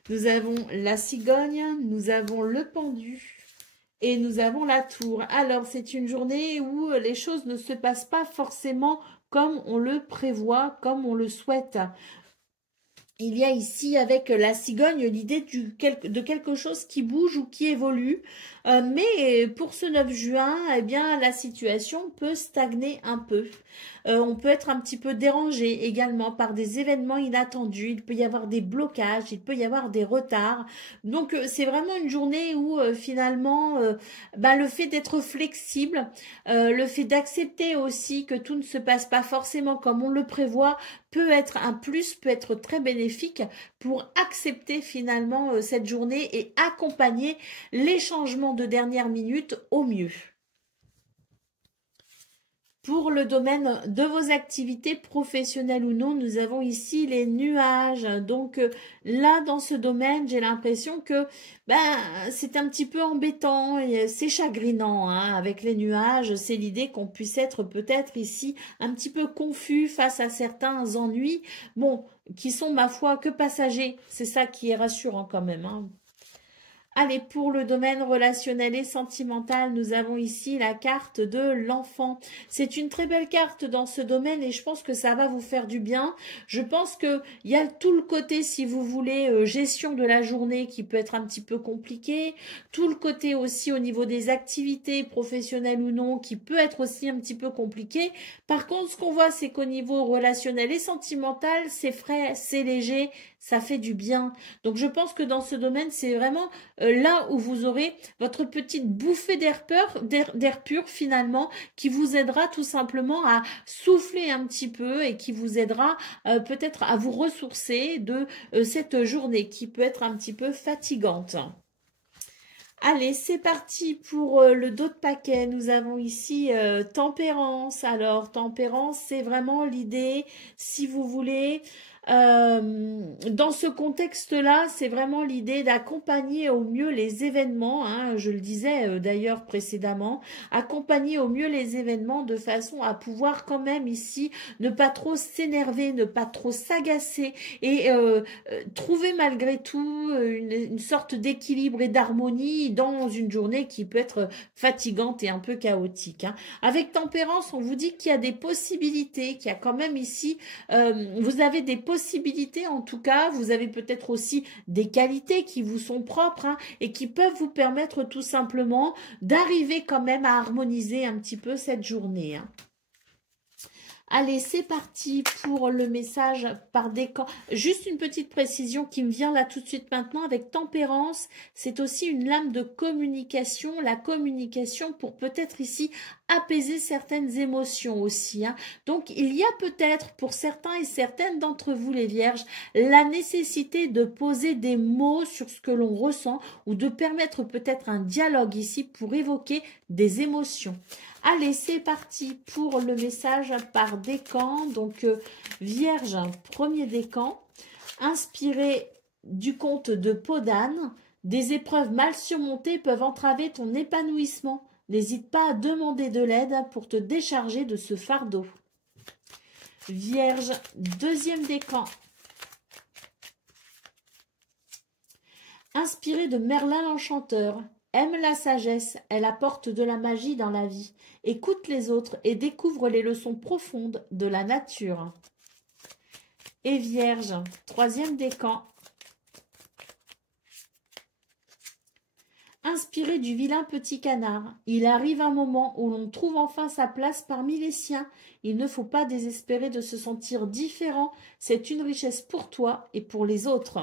Nous avons la cigogne, nous avons le pendu et nous avons la tour. Alors c'est une journée où les choses ne se passent pas forcément comme on le prévoit, comme on le souhaite. Il y a ici avec la cigogne l'idée de quelque chose qui bouge ou qui évolue. Mais pour ce 9 juin, eh bien, la situation peut stagner un peu. On peut être un petit peu dérangé également par des événements inattendus. Il peut y avoir des blocages, il peut y avoir des retards. Donc, c'est vraiment une journée où finalement, le fait d'être flexible, le fait d'accepter aussi que tout ne se passe pas forcément comme on le prévoit, peut être un plus, peut être très bénéfique pour accepter finalement cette journée et accompagner les changements de dernière minute au mieux. Pour le domaine de vos activités professionnelles ou non, nous avons ici les nuages. Donc là, dans ce domaine, j'ai l'impression que c'est un petit peu embêtant, c'est chagrinant hein, avec les nuages. C'est l'idée qu'on puisse être peut-être ici un petit peu confus face à certains ennuis, bon, qui sont ma foi que passagers. C'est ça qui est rassurant quand même. Hein. Allez, pour le domaine relationnel et sentimental, nous avons ici la carte de l'enfant. C'est une très belle carte dans ce domaine et je pense que ça va vous faire du bien. Je pense qu'il y a tout le côté, si vous voulez, gestion de la journée qui peut être un petit peu compliqué. Tout le côté aussi au niveau des activités professionnelles ou non qui peut être aussi un petit peu compliqué. Par contre, ce qu'on voit, c'est qu'au niveau relationnel et sentimental, c'est frais, c'est léger, ça fait du bien. Donc, je pense que dans ce domaine, c'est vraiment là où vous aurez votre petite bouffée d'air pur finalement, qui vous aidera tout simplement à souffler un petit peu et qui vous aidera peut-être à vous ressourcer de cette journée qui peut être un petit peu fatigante. Allez, c'est parti pour le dos de paquet. Nous avons ici tempérance. Alors, tempérance, c'est vraiment l'idée, si vous voulez, dans ce contexte-là, c'est vraiment l'idée d'accompagner au mieux les événements, hein, je le disais d'ailleurs précédemment, accompagner au mieux les événements de façon à pouvoir quand même ici ne pas trop s'énerver, ne pas trop s'agacer et trouver malgré tout une sorte d'équilibre et d'harmonie dans une journée qui peut être fatigante et un peu chaotique. Hein. Avec tempérance, on vous dit qu'il y a des possibilités, qu'il y a quand même ici, vous avez des possibilités en tout cas, vous avez peut-être aussi des qualités qui vous sont propres hein, et qui peuvent vous permettre tout simplement d'arriver quand même à harmoniser un petit peu cette journée. Hein. Allez, c'est parti pour le message par décan. Juste une petite précision qui me vient là tout de suite maintenant avec tempérance. C'est aussi une lame de communication. La communication pour peut-être ici apaiser certaines émotions aussi. Hein. Donc, il y a peut-être pour certains et certaines d'entre vous les vierges la nécessité de poser des mots sur ce que l'on ressent ou de permettre peut-être un dialogue ici pour évoquer des émotions. Allez, c'est parti pour le message par décan. Donc, Vierge, premier décan, inspiré du conte de Peau d'âne. Des épreuves mal surmontées peuvent entraver ton épanouissement. N'hésite pas à demander de l'aide pour te décharger de ce fardeau. Vierge, deuxième décan. Inspiré de Merlin l'Enchanteur. Aime la sagesse, elle apporte de la magie dans la vie. Écoute les autres et découvre les leçons profondes de la nature. Et Vierge, troisième décan. Inspiré du vilain petit canard, il arrive un moment où l'on trouve enfin sa place parmi les siens. Il ne faut pas désespérer de se sentir différent. C'est une richesse pour toi et pour les autres.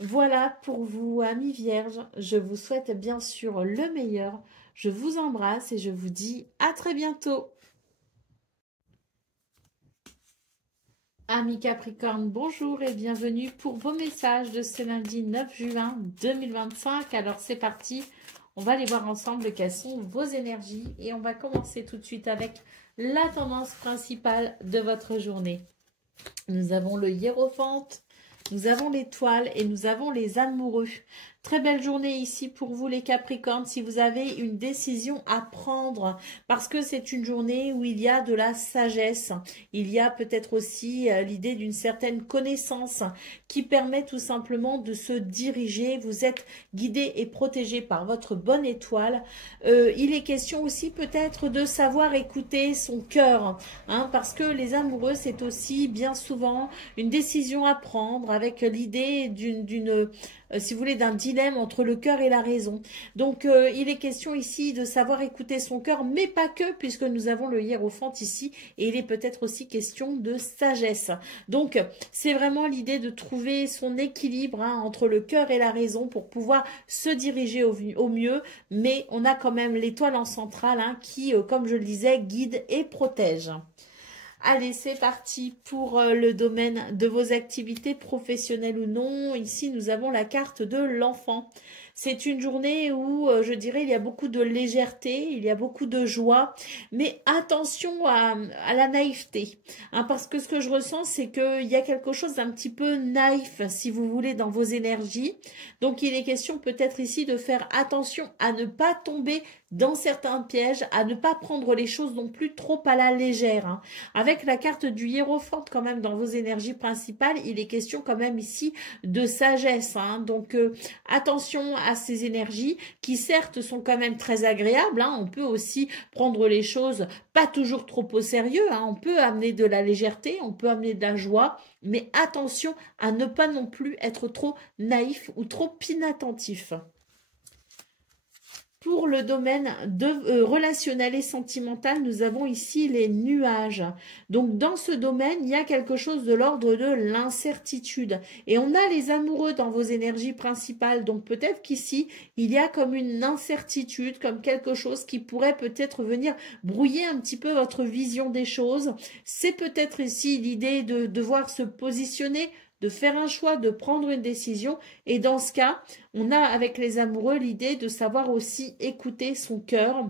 Voilà pour vous, amis vierges. Je vous souhaite bien sûr le meilleur. Je vous embrasse et je vous dis à très bientôt. Amis Capricorne, bonjour et bienvenue pour vos messages de ce lundi 9 juin 2025. Alors c'est parti, on va aller voir ensemble quelles sont vos énergies et on va commencer tout de suite avec la tendance principale de votre journée. Nous avons le hiérophante, nous avons l'étoile et nous avons les amoureux. Très belle journée ici pour vous les Capricornes si vous avez une décision à prendre parce que c'est une journée où il y a de la sagesse. Il y a peut-être aussi l'idée d'une certaine connaissance qui permet tout simplement de se diriger. Vous êtes guidé et protégé par votre bonne étoile. Il est question aussi peut-être de savoir écouter son cœur hein, parce que les amoureux c'est aussi bien souvent une décision à prendre avec l'idée d'une si vous voulez, d'un dilemme entre le cœur et la raison. Donc, il est question ici de savoir écouter son cœur, mais pas que, puisque nous avons le hiérophant ici, et il est peut-être aussi question de sagesse. Donc, c'est vraiment l'idée de trouver son équilibre hein, entre le cœur et la raison pour pouvoir se diriger au mieux, mais on a quand même l'étoile en centrale hein, qui, comme je le disais, guide et protège. Allez, c'est parti pour le domaine de vos activités professionnelles ou non. Ici, nous avons la carte de l'enfant. C'est une journée où, je dirais, il y a beaucoup de légèreté, il y a beaucoup de joie, mais attention à la naïveté. Hein, parce que ce que je ressens, c'est qu'il y a quelque chose d'un petit peu naïf, si vous voulez, dans vos énergies. Donc, il est question peut-être ici de faire attention à ne pas tomber dans certains pièges, à ne pas prendre les choses non plus trop à la légère. Hein. Avec la carte du hiérophant quand même dans vos énergies principales, il est question quand même ici de sagesse. Hein. Donc, attention à ces énergies qui certes sont quand même très agréables. Hein. On peut aussi prendre les choses pas toujours trop au sérieux. Hein. On peut amener de la légèreté, on peut amener de la joie, mais attention à ne pas non plus être trop naïf ou trop inattentif. Pour le domaine relationnel et sentimental, nous avons ici les nuages. Donc, dans ce domaine, il y a quelque chose de l'ordre de l'incertitude. Et on a les amoureux dans vos énergies principales. Donc, peut-être qu'ici, il y a comme une incertitude, comme quelque chose qui pourrait peut-être venir brouiller un petit peu votre vision des choses. C'est peut-être ici l'idée de devoir se positionner, de faire un choix, de prendre une décision. Et dans ce cas, on a avec les amoureux l'idée de savoir aussi écouter son cœur.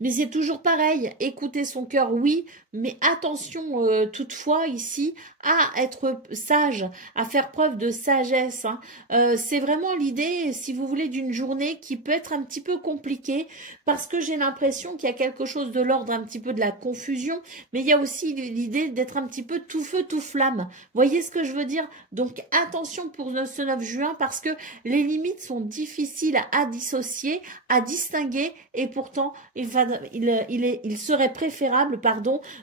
Mais c'est toujours pareil, écouter son cœur, oui, mais attention toutefois ici à être sage, à faire preuve de sagesse. Hein. C'est vraiment l'idée, si vous voulez, d'une journée qui peut être un petit peu compliquée parce que j'ai l'impression qu'il y a quelque chose de l'ordre un petit peu de la confusion, mais il y a aussi l'idée d'être un petit peu tout feu, tout flamme. Voyez ce que je veux dire? Donc attention pour ce 9 juin parce que les limites sont difficiles à dissocier, à distinguer et pourtant il serait préférable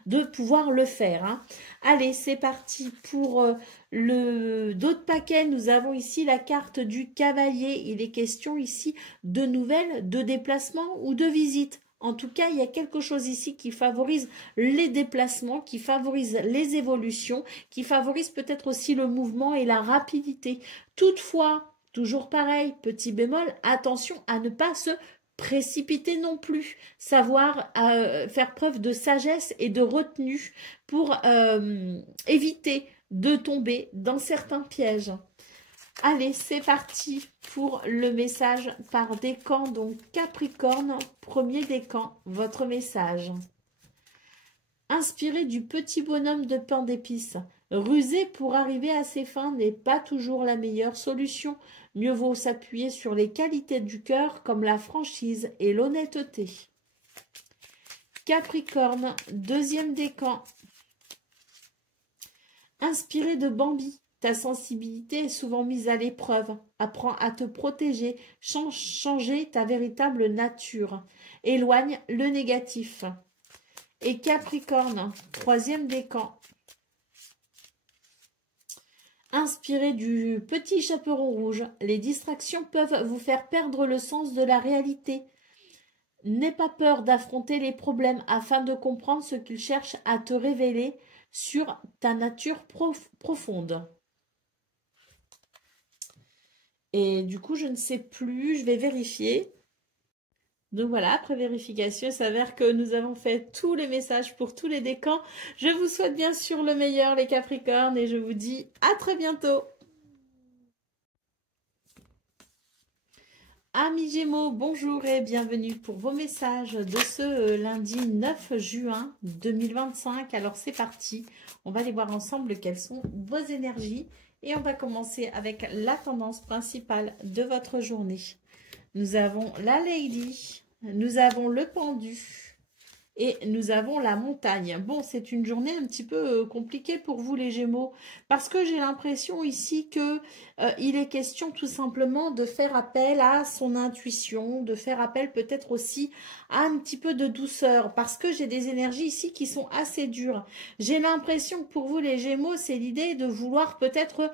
de pouvoir le faire. Hein. Allez, c'est parti pour d'autres paquets. Nous avons ici la carte du cavalier. Il est question ici de nouvelles, de déplacements ou de visites. En tout cas, il y a quelque chose ici qui favorise les déplacements, qui favorise les évolutions, qui favorise peut-être aussi le mouvement et la rapidité. Toutefois, toujours pareil, petit bémol, attention à ne pas se précipiter non plus, savoir faire preuve de sagesse et de retenue pour éviter de tomber dans certains pièges. Allez, c'est parti pour le message par décan. Donc Capricorne, premier décan, votre message. Inspiré du petit bonhomme de pain d'épices. Ruser pour arriver à ses fins n'est pas toujours la meilleure solution. Mieux vaut s'appuyer sur les qualités du cœur comme la franchise et l'honnêteté. Capricorne, deuxième décan. Inspiré de Bambi. Ta sensibilité est souvent mise à l'épreuve. Apprends à te protéger, changer ta véritable nature. Éloigne le négatif. Et Capricorne, troisième décan. Inspiré du petit chaperon rouge, les distractions peuvent vous faire perdre le sens de la réalité. N'aie pas peur d'affronter les problèmes afin de comprendre ce qu'ils cherchent à te révéler sur ta nature profonde. Et du coup, je ne sais plus, je vais vérifier. Donc voilà, après vérification, il s'avère que nous avons fait tous les messages pour tous les décans. Je vous souhaite bien sûr le meilleur, les Capricornes, et je vous dis à très bientôt. Amis Gémeaux, bonjour et bienvenue pour vos messages de ce lundi 9 juin 2025. Alors c'est parti, on va aller voir ensemble quelles sont vos énergies. Et on va commencer avec la tendance principale de votre journée. Nous avons la Lady, nous avons le pendu et nous avons la montagne. Bon, c'est une journée un petit peu compliquée pour vous les Gémeaux parce que j'ai l'impression ici que il est question tout simplement de faire appel à son intuition, de faire appel peut-être aussi à un petit peu de douceur parce que j'ai des énergies ici qui sont assez dures. J'ai l'impression que pour vous les Gémeaux, c'est l'idée de vouloir peut-être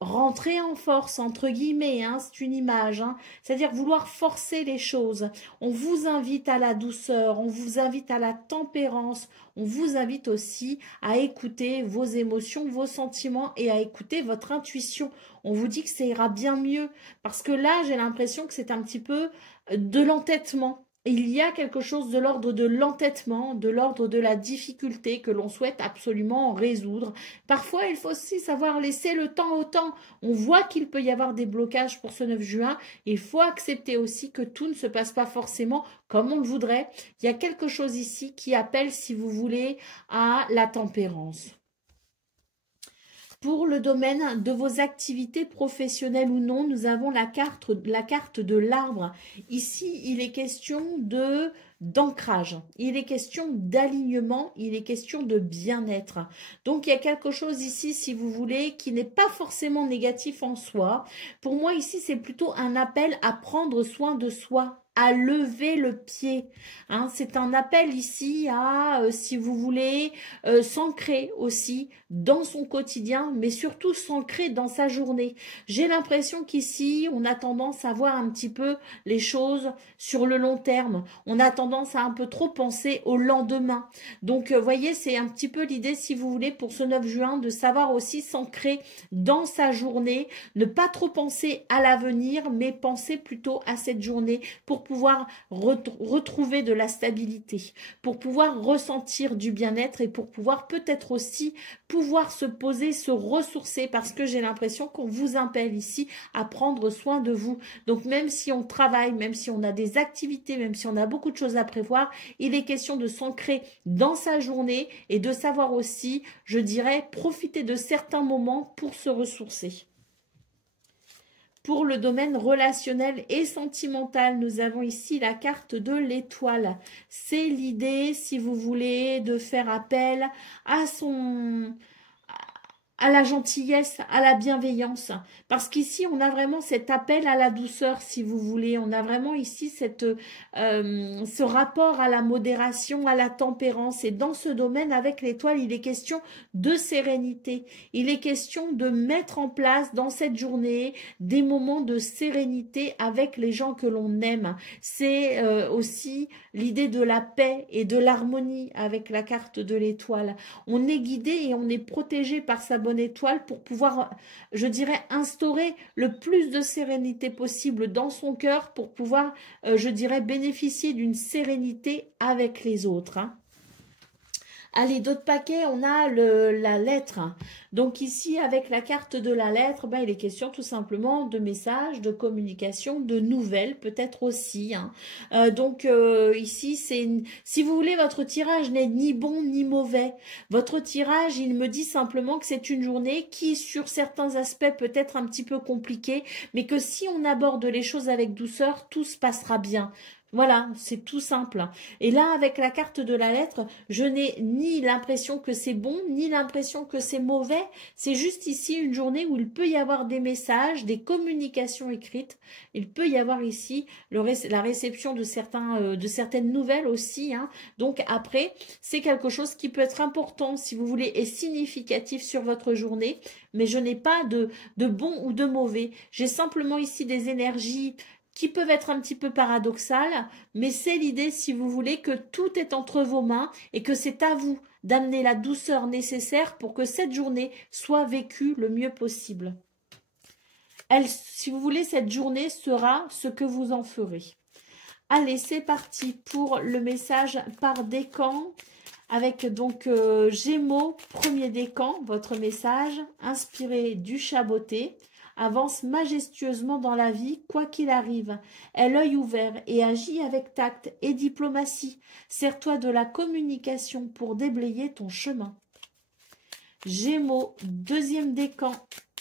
rentrer en force, entre guillemets, hein, c'est une image, hein, c'est-à-dire vouloir forcer les choses. On vous invite à la douceur, on vous invite à la tempérance, on vous invite aussi à écouter vos émotions, vos sentiments et à écouter votre intuition. On vous dit que ça ira bien mieux, parce que là, j'ai l'impression que c'est un petit peu de l'entêtement. Il y a quelque chose de l'ordre de l'entêtement, de l'ordre de la difficulté que l'on souhaite absolument résoudre. Parfois, il faut aussi savoir laisser le temps au temps. On voit qu'il peut y avoir des blocages pour ce 9 juin. Il faut accepter aussi que tout ne se passe pas forcément comme on le voudrait. Il y a quelque chose ici qui appelle, si vous voulez, à la tempérance. Pour le domaine de vos activités professionnelles ou non, nous avons la carte de l'arbre. Ici, il est question d'ancrage, il est question d'alignement, il est question de bien-être. Donc, il y a quelque chose ici, si vous voulez, qui n'est pas forcément négatif en soi. Pour moi, ici, c'est plutôt un appel à prendre soin de soi, à lever le pied. Hein, c'est un appel ici à, si vous voulez, s'ancrer aussi dans son quotidien, mais surtout s'ancrer dans sa journée. J'ai l'impression qu'ici, on a tendance à voir un petit peu les choses sur le long terme. On a tendance à un peu trop penser au lendemain. Donc, voyez, c'est un petit peu l'idée, si vous voulez, pour ce 9 juin, de savoir aussi s'ancrer dans sa journée, ne pas trop penser à l'avenir, mais penser plutôt à cette journée pour pouvoir retrouver de la stabilité, pour pouvoir ressentir du bien-être et pour pouvoir peut-être aussi pouvoir se poser, se ressourcer, parce que j'ai l'impression qu'on vous appelle ici à prendre soin de vous. Donc même si on travaille, même si on a des activités, même si on a beaucoup de choses à prévoir, il est question de s'ancrer dans sa journée et de savoir aussi, je dirais, profiter de certains moments pour se ressourcer. Pour le domaine relationnel et sentimental, nous avons ici la carte de l'étoile. C'est l'idée, si vous voulez, de faire appel à la gentillesse, à la bienveillance. Parce qu'ici, on a vraiment cet appel à la douceur, si vous voulez. On a vraiment ici ce rapport à la modération, à la tempérance. Et dans ce domaine, avec l'étoile, il est question de sérénité. Il est question de mettre en place dans cette journée des moments de sérénité avec les gens que l'on aime. C'est aussi l'idée de la paix et de l'harmonie avec la carte de l'étoile. On est guidé et on est protégé par sa bonne étoile pour pouvoir, je dirais, instaurer le plus de sérénité possible dans son cœur pour pouvoir, je dirais, bénéficier d'une sérénité avec les autres. Hein. Allez, d'autres paquets, on a la lettre. Donc ici, avec la carte de la lettre, ben, il est question tout simplement de messages, de communication, de nouvelles, peut-être aussi. Hein. Ici, si vous voulez, votre tirage n'est ni bon ni mauvais. Votre tirage, il me dit simplement que c'est une journée qui, sur certains aspects, peut être un petit peu compliquée, mais que si on aborde les choses avec douceur, tout se passera bien. Voilà, c'est tout simple. Et là, avec la carte de la lettre, je n'ai ni l'impression que c'est bon, ni l'impression que c'est mauvais. C'est juste ici une journée où il peut y avoir des messages, des communications écrites. Il peut y avoir ici la réception de certaines nouvelles aussi. Hein. Donc après, c'est quelque chose qui peut être important, si vous voulez, et significatif sur votre journée. Mais je n'ai pas de bon ou de mauvais. J'ai simplement ici des énergies qui peuvent être un petit peu paradoxales, mais c'est l'idée, si vous voulez, que tout est entre vos mains et que c'est à vous d'amener la douceur nécessaire pour que cette journée soit vécue le mieux possible. Si vous voulez, cette journée sera ce que vous en ferez. Allez, c'est parti pour le message par décan. Avec donc Gémeaux, premier décan, votre message, inspiré du chaboté. Avance majestueusement dans la vie, quoi qu'il arrive. Aie l'œil ouvert et agis avec tact et diplomatie. Sers-toi de la communication pour déblayer ton chemin. Gémeaux, deuxième décan,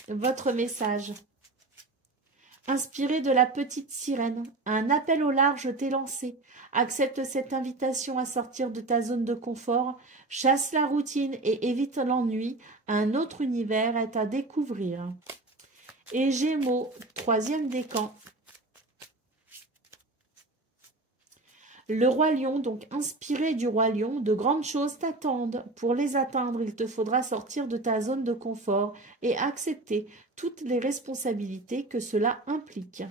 votre message. Inspiré de la petite sirène, un appel au large t'est lancé. Accepte cette invitation à sortir de ta zone de confort. Chasse la routine et évite l'ennui. Un autre univers est à découvrir. Et Gémeaux, troisième décan. Le roi lion, donc inspiré du roi lion, de grandes choses t'attendent. Pour les atteindre, il te faudra sortir de ta zone de confort et accepter toutes les responsabilités que cela implique.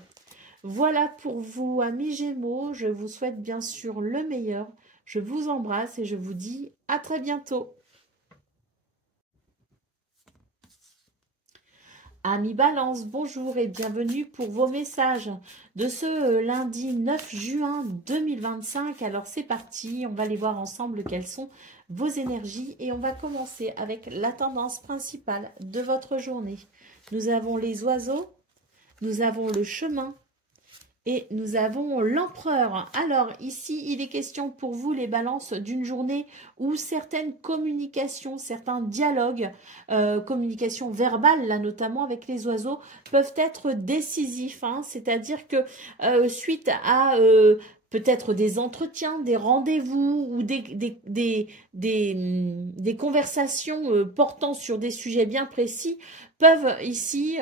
Voilà pour vous, amis Gémeaux. Je vous souhaite bien sûr le meilleur. Je vous embrasse et je vous dis à très bientôt. Amis Balance, bonjour et bienvenue pour vos messages de ce lundi 9 juin 2025. Alors c'est parti, on va aller voir ensemble quelles sont vos énergies et on va commencer avec la tendance principale de votre journée. Nous avons les oiseaux, nous avons le chemin et nous avons l'empereur. Alors ici, il est question pour vous les balances d'une journée où certaines communications, certains dialogues, communication verbale là notamment avec les oiseaux, peuvent être décisifs. Hein, c'est-à-dire que suite à peut-être des entretiens, des rendez-vous ou des conversations portant sur des sujets bien précis, peuvent ici,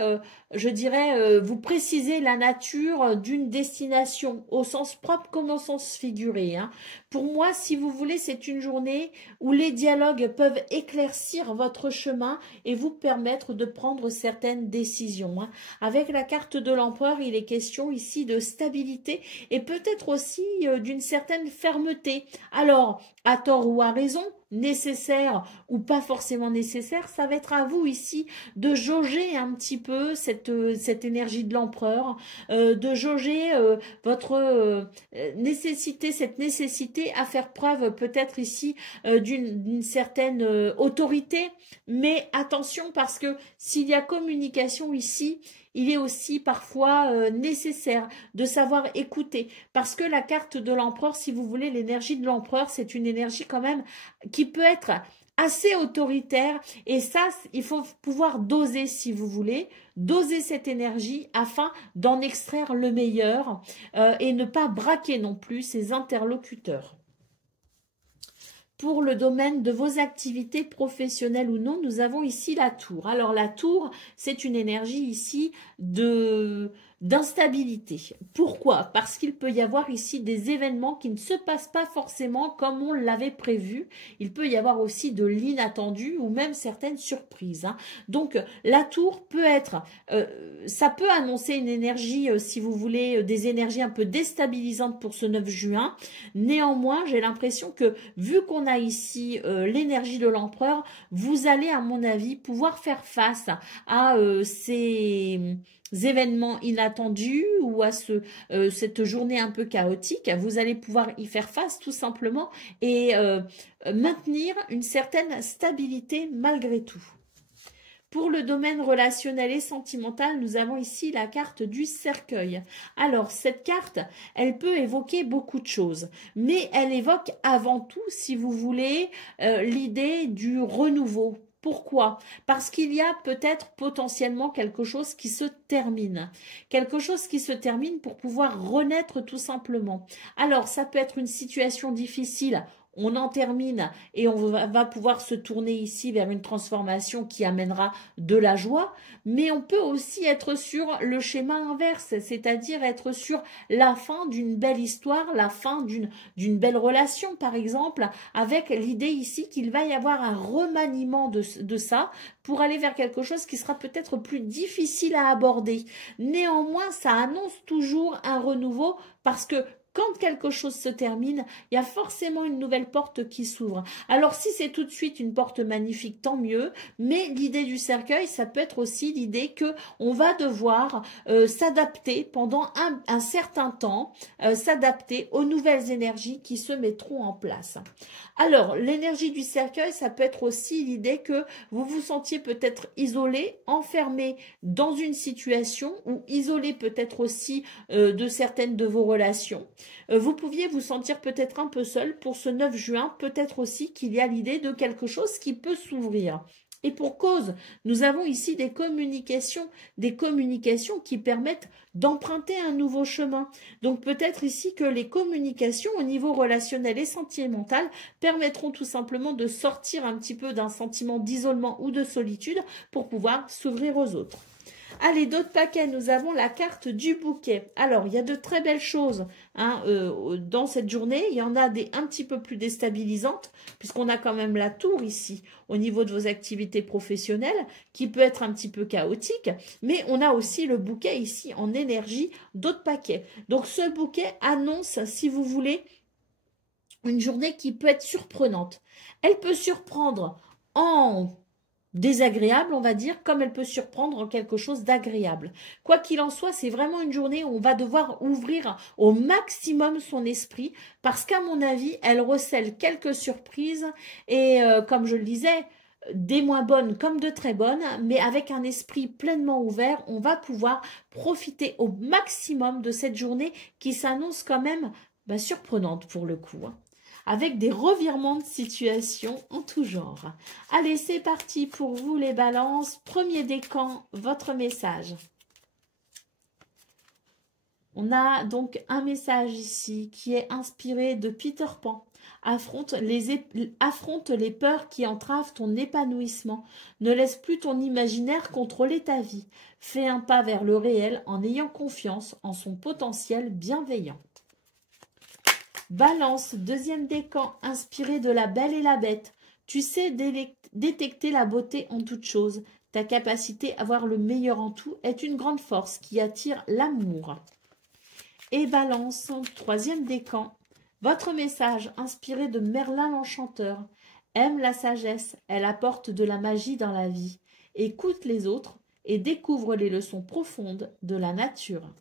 je dirais, vous préciser la nature d'une destination, au sens propre comme au sens figuré. Hein. Pour moi, si vous voulez, c'est une journée où les dialogues peuvent éclaircir votre chemin et vous permettre de prendre certaines décisions. Hein. Avec la carte de l'empereur, il est question ici de stabilité et peut-être aussi d'une certaine fermeté. Alors, à tort ou à raison, nécessaire ou pas forcément nécessaire, ça va être à vous ici de jauger un petit peu cette énergie de l'empereur, de jauger votre nécessité, cette nécessité à faire preuve peut-être ici d'une certaine autorité, mais attention parce que s'il y a communication ici, il est aussi parfois nécessaire de savoir écouter parce que la carte de l'empereur, si vous voulez, l'énergie de l'empereur, c'est une énergie quand même qui peut être assez autoritaire et ça, il faut pouvoir doser si vous voulez, doser cette énergie afin d'en extraire le meilleur et ne pas braquer non plus ses interlocuteurs. Pour le domaine de vos activités professionnelles ou non, nous avons ici la tour. Alors la tour, c'est une énergie ici d'instabilité. Pourquoi? Parce qu'il peut y avoir ici des événements qui ne se passent pas forcément comme on l'avait prévu. Il peut y avoir aussi de l'inattendu ou même certaines surprises. Hein. Donc la tour peut être, ça peut annoncer une énergie, si vous voulez, des énergies un peu déstabilisantes pour ce 9 juin. Néanmoins, j'ai l'impression que vu qu'on a ici l'énergie de l'empereur, vous allez, à mon avis, pouvoir faire face à ces événements inattendus ou à cette journée un peu chaotique. Vous allez pouvoir y faire face tout simplement et maintenir une certaine stabilité malgré tout. Pour le domaine relationnel et sentimental, nous avons ici la carte du cercueil. Alors, cette carte, elle peut évoquer beaucoup de choses, mais elle évoque avant tout, si vous voulez, l'idée du renouveau. Pourquoi? Parce qu'il y a peut-être potentiellement quelque chose qui se termine. Quelque chose qui se termine pour pouvoir renaître tout simplement. Alors, ça peut être une situation difficile. On en termine et on va pouvoir se tourner ici vers une transformation qui amènera de la joie, mais on peut aussi être sur le schéma inverse, c'est-à-dire être sur la fin d'une belle histoire, la fin d'une belle relation par exemple, avec l'idée ici qu'il va y avoir un remaniement de ça pour aller vers quelque chose qui sera peut-être plus difficile à aborder. Néanmoins, ça annonce toujours un renouveau parce que quand quelque chose se termine, il y a forcément une nouvelle porte qui s'ouvre. Alors si c'est tout de suite une porte magnifique, tant mieux, mais l'idée du cercueil, ça peut être aussi l'idée que on va devoir s'adapter pendant un certain temps, s'adapter aux nouvelles énergies qui se mettront en place. Alors, l'énergie du cercueil, ça peut être aussi l'idée que vous vous sentiez peut-être isolé, enfermé dans une situation ou isolé peut-être aussi de certaines de vos relations. Vous pouviez vous sentir peut-être un peu seul pour ce 9 juin, peut-être aussi qu'il y a l'idée de quelque chose qui peut s'ouvrir. Et pour cause, nous avons ici des communications qui permettent d'emprunter un nouveau chemin. Donc peut-être ici que les communications au niveau relationnel et sentimental permettront tout simplement de sortir un petit peu d'un sentiment d'isolement ou de solitude pour pouvoir s'ouvrir aux autres. Allez, d'autres paquets, nous avons la carte du bouquet. Alors, il y a de très belles choses hein, dans cette journée. Il y en a des un petit peu plus déstabilisantes, puisqu'on a quand même la tour ici, au niveau de vos activités professionnelles, qui peut être un petit peu chaotique. Mais on a aussi le bouquet ici en énergie d'autres paquets. Donc, ce bouquet annonce, si vous voulez, une journée qui peut être surprenante. Elle peut surprendre en désagréable, on va dire, comme elle peut surprendre en quelque chose d'agréable. Quoi qu'il en soit, c'est vraiment une journée où on va devoir ouvrir au maximum son esprit, parce qu'à mon avis, elle recèle quelques surprises, et comme je le disais, des moins bonnes comme de très bonnes, mais avec un esprit pleinement ouvert, on va pouvoir profiter au maximum de cette journée qui s'annonce quand même surprenante pour le coup, hein, avec des revirements de situation en tout genre. Allez, c'est parti pour vous les balances. Premier décan, votre message. On a donc un message ici qui est inspiré de Peter Pan. Affronte les peurs qui entravent ton épanouissement. Ne laisse plus ton imaginaire contrôler ta vie. Fais un pas vers le réel en ayant confiance en son potentiel bienveillant. Balance, deuxième décan, inspiré de la Belle et la Bête. Tu sais détecter la beauté en toute chose. Ta capacité à voir le meilleur en tout est une grande force qui attire l'amour. Et Balance, troisième décan, votre message inspiré de Merlin l'Enchanteur. Aime la sagesse, elle apporte de la magie dans la vie. Écoute les autres et découvre les leçons profondes de la nature.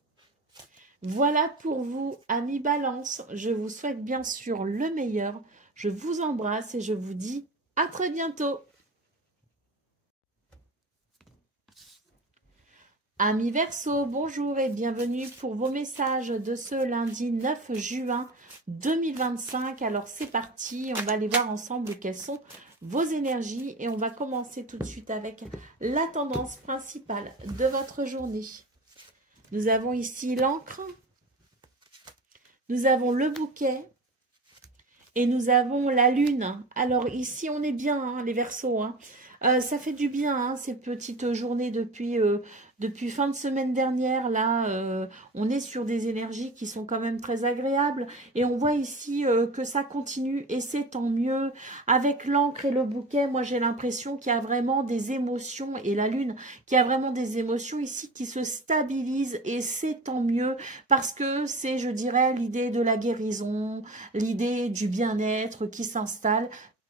Voilà pour vous, amis Balance. Je vous souhaite bien sûr le meilleur. Je vous embrasse et je vous dis à très bientôt. Amis Verseau, bonjour et bienvenue pour vos messages de ce lundi 9 juin 2025. Alors c'est parti, on va aller voir ensemble quelles sont vos énergies et on va commencer tout de suite avec la tendance principale de votre journée. Nous avons ici l'encre, nous avons le bouquet et nous avons la lune. Alors ici, on est bien, hein, les Verseaux. Hein. Ça fait du bien, hein, ces petites journées depuis fin de semaine dernière. Là, on est sur des énergies qui sont quand même très agréables. Et on voit ici que ça continue et c'est tant mieux. Avec l'encre et le bouquet, moi j'ai l'impression qu'il y a vraiment des émotions, et la lune, qu'il y a vraiment des émotions ici qui se stabilisent et c'est tant mieux parce que c'est, je dirais, l'idée de la guérison, l'idée du bien-être qui s'installe.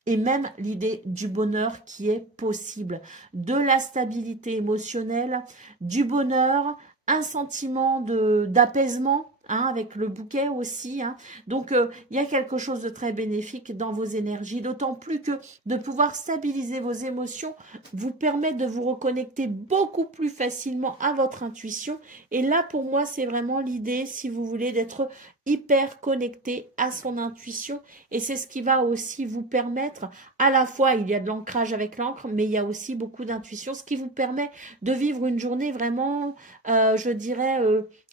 Et même l'idée du bonheur qui est possible, de la stabilité émotionnelle, du bonheur, un sentiment d'apaisement, hein, avec le bouquet aussi. Hein. Donc, il y a quelque chose de très bénéfique dans vos énergies, d'autant plus que de pouvoir stabiliser vos émotions vous permet de vous reconnecter beaucoup plus facilement à votre intuition. Et là, pour moi, c'est vraiment l'idée, si vous voulez, d'être hyper connecté à son intuition, et c'est ce qui va aussi vous permettre, à la fois il y a de l'ancrage avec l'encre, mais il y a aussi beaucoup d'intuition, ce qui vous permet de vivre une journée vraiment, je dirais,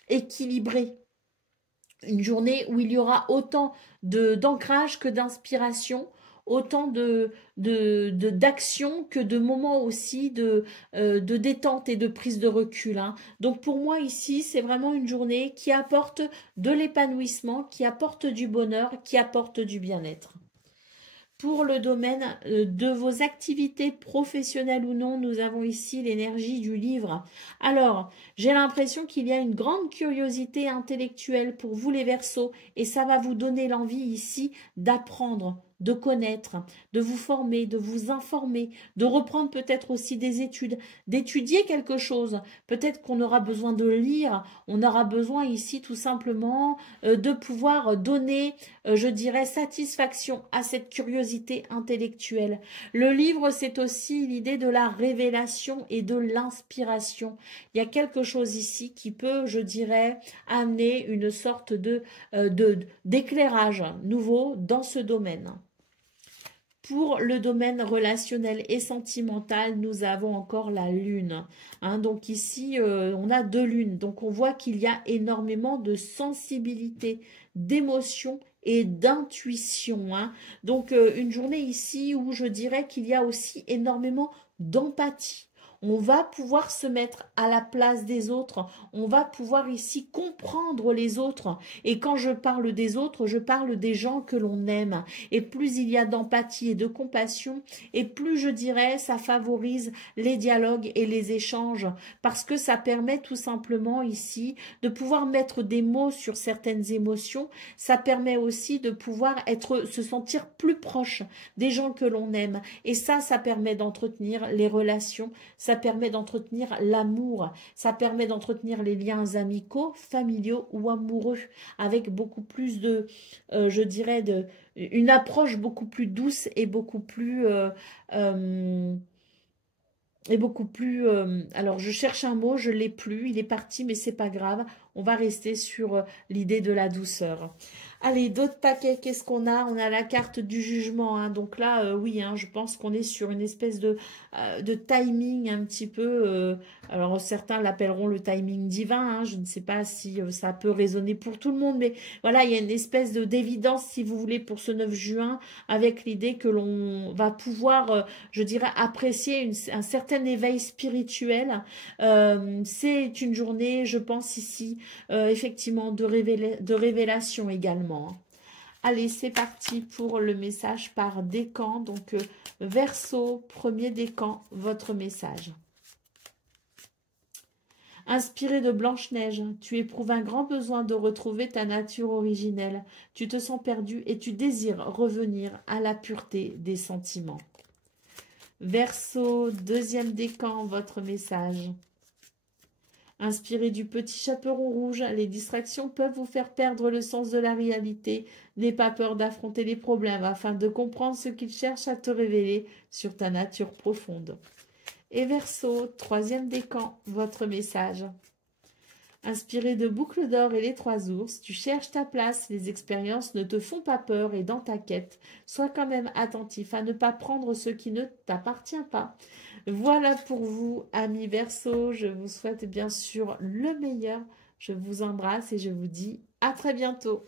équilibrée. Une journée où il y aura autant d'ancrage que d'inspiration, autant d'action que de moments aussi de détente et de prise de recul. Hein. Donc pour moi ici, c'est vraiment une journée qui apporte de l'épanouissement, qui apporte du bonheur, qui apporte du bien-être. Pour le domaine de vos activités professionnelles ou non, nous avons ici l'énergie du livre. Alors, j'ai l'impression qu'il y a une grande curiosité intellectuelle pour vous les Verseaux et ça va vous donner l'envie ici d'apprendre, de connaître, de vous former, de vous informer, de reprendre peut-être aussi des études, d'étudier quelque chose. Peut-être qu'on aura besoin de lire, on aura besoin ici tout simplement de pouvoir donner, je dirais, satisfaction à cette curiosité intellectuelle. Le livre, c'est aussi l'idée de la révélation et de l'inspiration. Il y a quelque chose ici qui peut, je dirais, amener une sorte d'éclairage nouveau dans ce domaine. Pour le domaine relationnel et sentimental, nous avons encore la lune. Hein, donc ici, on a deux lunes. Donc on voit qu'il y a énormément de sensibilité, d'émotion et d'intuition. Hein. Donc une journée ici où je dirais qu'il y a aussi énormément d'empathie. On va pouvoir se mettre à la place des autres. On va pouvoir ici comprendre les autres. Et quand je parle des autres, je parle des gens que l'on aime. Et plus il y a d'empathie et de compassion, et plus je dirais, ça favorise les dialogues et les échanges. Parce que ça permet tout simplement ici de pouvoir mettre des mots sur certaines émotions. Ça permet aussi de pouvoir se sentir plus proche des gens que l'on aime. Et ça permet d'entretenir les relations, ça permet d'entretenir l'amour, ça permet d'entretenir les liens amicaux, familiaux ou amoureux, avec beaucoup plus de, je dirais, une approche beaucoup plus douce et beaucoup plus... alors je cherche un mot, je l'ai plus, il est parti, mais c'est pas grave. On va rester sur l'idée de la douceur. Allez, d'autres paquets, qu'est-ce qu'on a? On a la carte du jugement, hein. Donc là, oui, hein, je pense qu'on est sur une espèce de timing un petit peu. Alors certains l'appelleront le timing divin, hein. Je ne sais pas si ça peut résonner pour tout le monde, mais voilà, il y a une espèce d'évidence, si vous voulez, pour ce 9 juin, avec l'idée que l'on va pouvoir, je dirais, apprécier un certain éveil spirituel. C'est une journée, je pense ici, effectivement, de révélation également. Allez, c'est parti pour le message par décan. Donc, Verseau, premier décan, votre message. Inspiré de Blanche-Neige, tu éprouves un grand besoin de retrouver ta nature originelle. Tu te sens perdu et tu désires revenir à la pureté des sentiments. Verseau, deuxième décan, votre message. Inspiré du petit chaperon rouge, les distractions peuvent vous faire perdre le sens de la réalité. N'aie pas peur d'affronter les problèmes afin de comprendre ce qu'ils cherchent à te révéler sur ta nature profonde. Et Verseau, troisième décan, votre message. Inspiré de Boucle d'or et les 3 ours, tu cherches ta place, les expériences ne te font pas peur et dans ta quête, sois quand même attentif à ne pas prendre ce qui ne t'appartient pas. Voilà pour vous, amis Verseau, je vous souhaite bien sûr le meilleur, je vous embrasse et je vous dis à très bientôt.